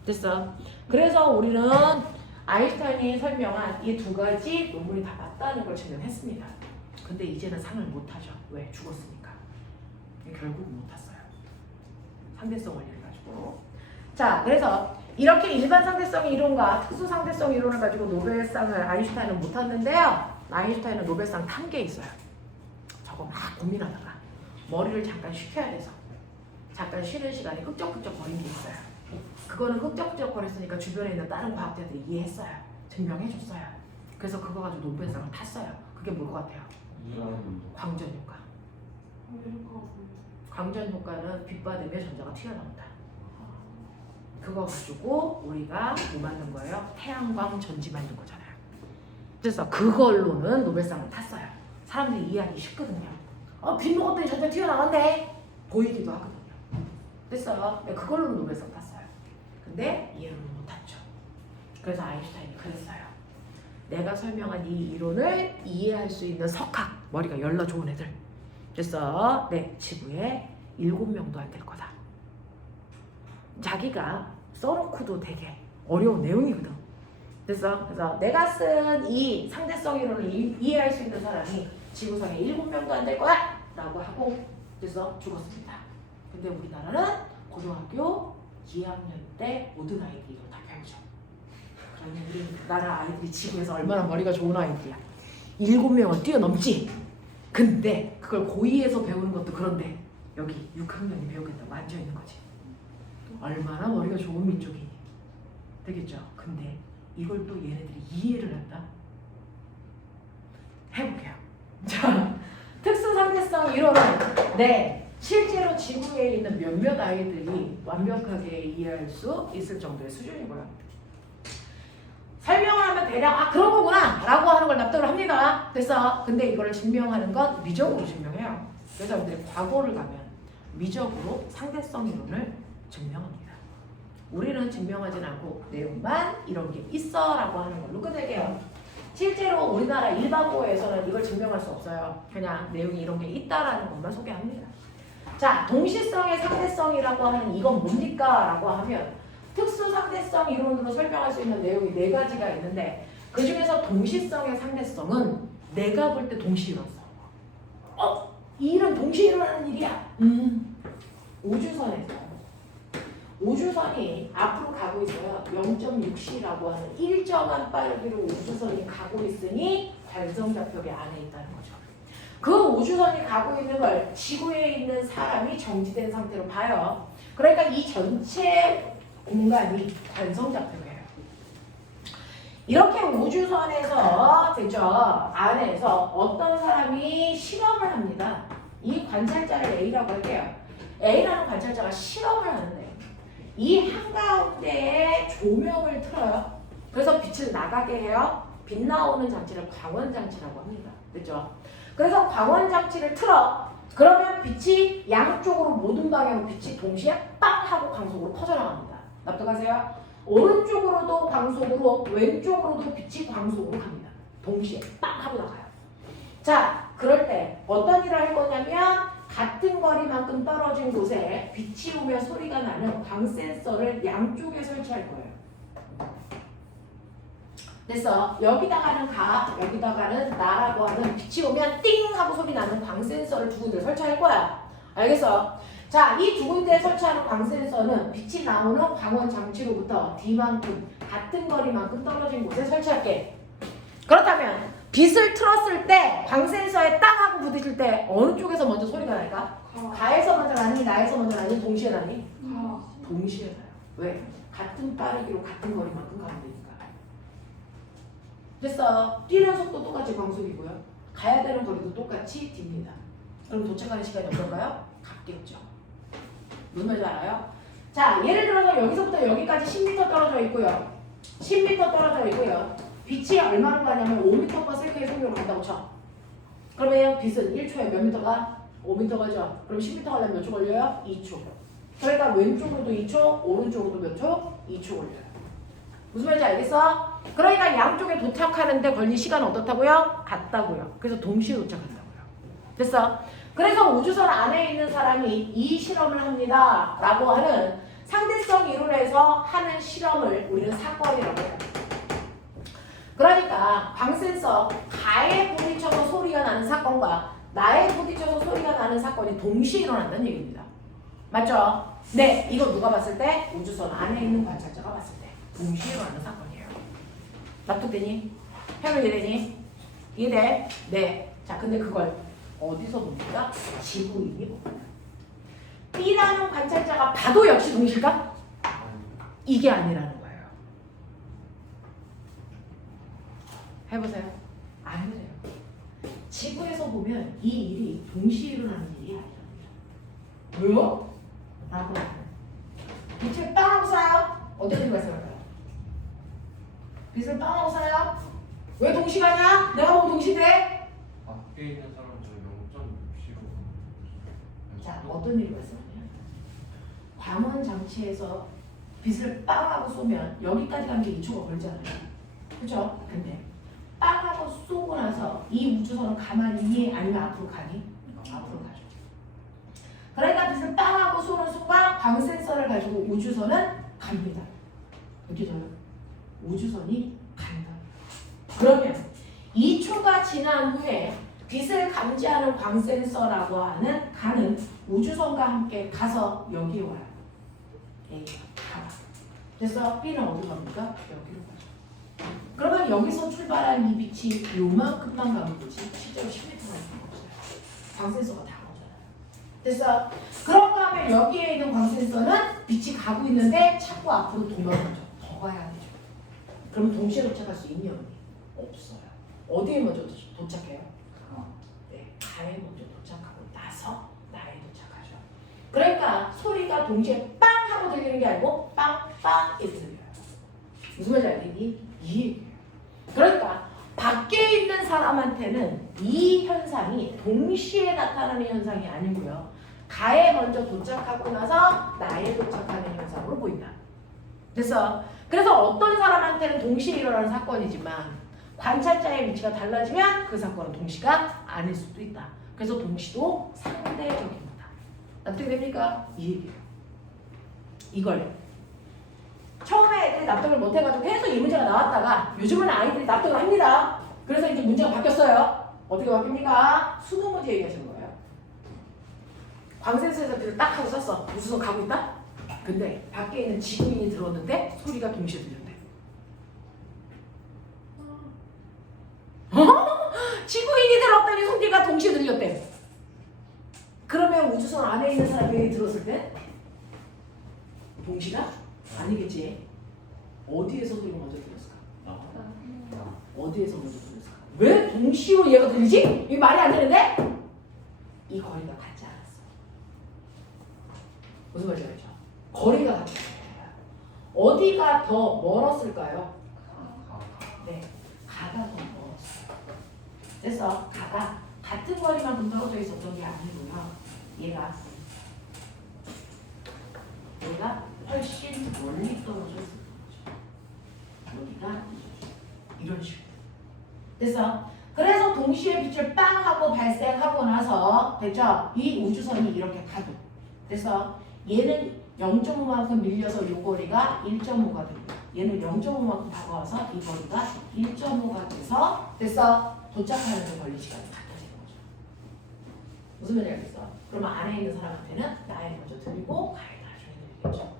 됐어? 그래서 우리는 아인슈타인이 설명한 이 2가지 논문이 다 맞다는 걸 증명했습니다. 근데 이제는 상을 못 타죠. 왜? 죽었으니까. 결국 못 탔어요. 상대성 원리를 가지고. 자, 그래서 이렇게 일반 상대성 이론과 특수 상대성 이론을 가지고 노벨상을 아인슈타인은 못 탔는데요. 아인슈타인은 노벨상 탄 게 있어요. 저거 막 고민하다가 머리를 잠깐 쉬켜야 돼서 잠깐 쉬는 시간에 끄적끄적 거린 게 있어요. 그거는 끄적끄적 거렸으니까 주변에 있는 다른 과학자들이 이해했어요. 증명해줬어요. 그래서 그거 가지고 노벨상을 탔어요. 그게 뭘 것 같아요? 광전 효과. 광전 효과는 빛 받으면 전자가 튀어나온다. 그거 가지고 우리가 뭐 만든 거예요? 태양광 전지 만든 거잖아요. 그래서 그걸로는 노벨상을 탔어요. 사람들이 이해하기 쉽거든요. 빛 먹었더니 전자 튀어나간대. 보이기도 하거든요. 됐어요. 그걸로는 노벨상 탔어요. 근데 이해를 못 탔죠. 그래서 아인슈타인이 그랬어요. 내가 설명한 이 이론을 이해할 수 있는 석학, 머리가 열나 좋은 애들. 그래서 지구에 7명도 안 될 거다. 자기가 써놓고도 되게 어려운 내용이거든. 그래서 내가 쓴 이 상대성 이론을 이해할 수 있는 사람이 지구상에 7명도 안 될 거야! 라고 하고 그래서 죽었습니다. 근데 우리나라는 고등학교 2학년 때 모든 아이들이 이걸 다 배우죠. 그러면 우리나라 아이들이 지구에서 얼마나 머리가 좋은 아이들이야. 7명을 뛰어넘지. 근데 그걸 고2에서 배우는 것도 그런데 여기 6학년이 배우겠다고 앉아있는 거지. 얼마나 머리가 좋은 민족이니. 되겠죠? 근데 이걸 또 얘네들이 이해를 한다? 해볼게요. 자, 특수상대성 이론은 실제로 지구에 있는 몇몇 아이들이 완벽하게 이해할 수 있을 정도의 수준이고요. 설명을 하면 대략 그런 거구나 라고 하는 걸 납득을 합니다. 됐어. 근데 이걸 증명하는 건 미적으로 증명해요. 그래서 여러분들이 과거를 가면 미적으로 상대성 이론을 증명합니다. 우리는 증명하진 않고 내용만 이런 게 있어 라고 하는 걸로 끝낼게요. 실제로 우리나라 일반고에서는 이걸 증명할 수 없어요. 그냥 내용이 이런 게 있다라는 것만 소개합니다. 자, 동시성의 상대성이라고 하는 이건 뭡니까? 라고 하면 특수 상대성 이론으로 설명할 수 있는 내용이 4가지가 있는데 그 중에서 동시성의 상대성은 내가 볼 때 동시에 일어났어. 이 일은 동시에 일어나는 일이야. 우주선에서 우주선이 앞으로 가고 있어요. 0.6c라고 하는 일정한 빠르기로 우주선이 가고 있으니 관성좌표계 안에 있다는 거죠. 그 우주선이 가고 있는 걸 지구에 있는 사람이 정지된 상태로 봐요. 그러니까 이 전체 공간이 관성좌표예요. 이렇게 우주선에서 됐죠? 안에서 어떤 사람이 실험을 합니다. 이 관찰자를 A라고 할게요. A라는 관찰자가 실험을 하는데 이 한가운데에 조명을 틀어요. 그래서 빛을 나가게 해요. 빛 나오는 장치를 광원장치라고 합니다. 됐죠? 그래서 광원장치를 틀어. 그러면 빛이 양쪽으로 모든 방향으로 빛이 동시에 빵 하고 광속으로 퍼져나갑니다. 납득하세요? 오른쪽으로도 광속으로 왼쪽으로도 빛이 광속으로 갑니다. 동시에 빵 하고 나가요. 자, 그럴 때 어떤 일을 할 거냐면 같은 거리만큼 떨어진 곳에 빛이 오며 소리가 나는 광 센서를 양쪽에 설치할 거예요. 됐어. 여기다가는 가, 여기다가는 나라고 하는 빛이 오면 띵 하고 소리 나는 광 센서를 2군데 설치할 거야. 알겠어? 자, 이 2군데에 설치하는 광 센서는 빛이 나오는 광원 장치로부터 D만큼 같은 거리만큼 떨어진 곳에 설치할게. 그렇다면 빛을 틀었을 때 광 센서에 땅 하고 부딪힐 때 어느 쪽에서 먼저 소리가 날까? 가에서 먼저 나니 나에서 먼저 나니 동시에 나니? 동시에 나요. 왜? 같은 빠르기로 같은 거리만큼 가면 되니까. 됐어. 뛰는 속도 똑같이 광속이고요. 가야 되는 거리도 똑같이 딥니다. 그럼 도착하는 시간이 어떨까요? 같겠죠. 무슨 말인지 알아요? 자, 예를 들어서 여기서부터 여기까지 10m 떨어져 있고요. 10m 떨어져 있고요. 빛이 얼마나 가냐면 5m/s의 속도로 간다고 쳐. 그러면 빛은 1초에 몇 미터가? 5m 가죠. 그럼 10m 가려면 몇 초 걸려요? 2초. 그러니까 왼쪽으로도 2초, 오른쪽으로도 몇 초? 2초 걸려요. 무슨 말인지 알겠어? 그러니까 양쪽에 도착하는데 걸린 시간은 어떻다고요? 같다고요. 그래서 동시에 도착한다고요. 됐어? 그래서 우주선 안에 있는 사람이 이 실험을 합니다 라고 하는 상대성 이론에서 하는 실험을 우리는 사건이라고 해요. 그러니까 광센서 가에 부딪혀서 소리가 나는 사건과 나에 부딪혀서 소리가 나는 사건이 동시에 일어난다는 얘기입니다. 맞죠? 네, 이거 누가 봤을 때? 우주선 안에 있는 관찰자가 봤을 때 동시에 일어나는 사건이에요. 납득되니? 해결 이해되니? 이해돼? 네. 자, 근데 그걸 어디서 봅니까? 지구인이 봅니다. B라는 관찰자가 봐도 역시 동시일까? 이게 아니라는 거예요. 해보세요. 안 해도 돼요. 지구에서 보면 이 일이 동시에 일어나는 일이 아니랍니다. 왜요? 라고 하면 빛을 빵 하고 쏴요? 어떤 일이 발생할까요? 빛을 빵 하고 쏴요? 왜 동시 가냐? 내가 보면 동시인데? 밖에 있는 사람 저 0.6cm. 자, 어떤 일이 발생하냐? 광원 장치에서 빛을 빵 하고 쏘면 여기까지 가는 게 2초가 걸리잖아요. 그죠? 근데 빵 하고 쏘고 나서 이 우주선은 가만히 위에 아니면 앞으로 가니? 앞으로 가죠. 그러니까 빛을 빵 하고 쏘는 순간 광 센서를 가지고 우주선은 갑니다. 어디서요? 우주선이 간다. 그러면 2초가 지난 후에 빛을 감지하는 광 센서라고 하는 가는 우주선과 함께 가서 여기에 와요. A가 가. 그래서 B는 어디로 갑니까? 여기로 가죠. 그러면 여기서 출발한 이 빛이 요만큼만 가면 되지 실제로 10m가 가는 없어요. 광 센서가 다 오잖아요. 됐어? 그런가 하면 여기에 있는 광 센서는 빛이 가고 있는데 자꾸 앞으로 도망가죠. 더 가야 되죠. 그럼 동시에 도착할 수 있냐? 없어요. 어디에 먼저 도착해요? 네, 가에 먼저 도착하고 나서 나에 도착하죠. 그러니까 소리가 동시에 빵 하고 들리는 게 아니고 빵빵 이렇게 들려요. 무슨 말인지 알겠니? 이 얘기예요. 그러니까 밖에 있는 사람한테는 이 현상이 동시에 나타나는 현상이 아니고요. 가에 먼저 도착하고 나서 나에 도착하는 현상으로 보인다. 그래서 어떤 사람한테는 동시에 일어나는 사건이지만 관찰자의 위치가 달라지면 그 사건은 동시가 아닐 수도 있다. 그래서 동시도 상대적입니다. 납득이 됩니까? 이 얘기예요. 이걸 처음에 애들이 납득을 못해가지고 계속 이 문제가 나왔다가 요즘은 아이들이 납득을 합니다. 그래서 이제 문제가 바뀌었어요. 어떻게 바뀝니까? 수능 문제 얘기하시는 거예요. 광센스에서 그래서 딱 하고 썼어. 우주선 가고 있다? 근데 밖에 있는 지구인이 들어오는데 소리가 동시에 들렸대. 지구인이 들었더니 소리가 동시에 들렸대. 그러면 우주선 안에 있는 사람이 들었을 때 동시가 아니겠지. 어디에서 소리가 먼저 들렸을까? 어디에서 먼저 들렸을까? 왜 동시로 얘가 들리지? 이 말이 안 되는데? 이 거리가 같지 않았어. 무슨 말인지 알죠? 거리가 같지 않아요. 어디가 더 멀었을까요? 네, 가가 더 멀었어요. 그래서 가가 같은 거리만큼 떨어져 있었던 게 아니고요. 얘가 훨씬 멀리 떨어져 있었던 거죠. 여기가 이런 식으로. 그래서 동시에 빛을 빵 하고 발생하고 나서 됐죠? 이 우주선이 이렇게 가도. 그래서 얘는 0.5만큼 밀려서 이 거리가 1.5가 됩니다. 얘는 0.5만큼 다가와서 이 거리가 1.5가 돼서 도착하는 데 걸린 시간이 같아지는 거죠. 무슨 말인지 알겠어? 그러면 안에 있는 사람한테는 나이 먼저 드리고 가이드 나중에 드리겠죠.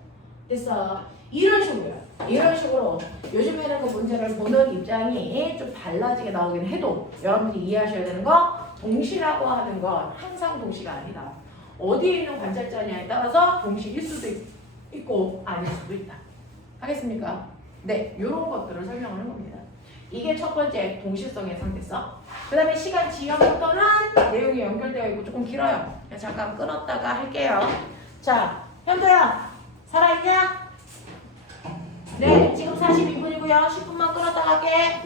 이런 식으로요. 이런 식으로 요즘에는 그 문제를 보는 입장이 좀 달라지게 나오긴 해도 여러분들이 이해하셔야 되는 거 동시라고 하는 건 항상 동시가 아니다. 어디에 있는 관찰자냐에 따라서 동시일 수도 있고 아닐 수도 있다. 하겠습니까? 네, 이런 것들을 설명하는 겁니다. 이게 첫 번째 동시성의 상대성. 그 다음에 시간 지연부터는 내용이 연결되어 있고 조금 길어요. 잠깐 끊었다가 할게요. 자, 현도야 살아있냐? 네, 지금 42분이고요. 10분만 끊었다 갈게.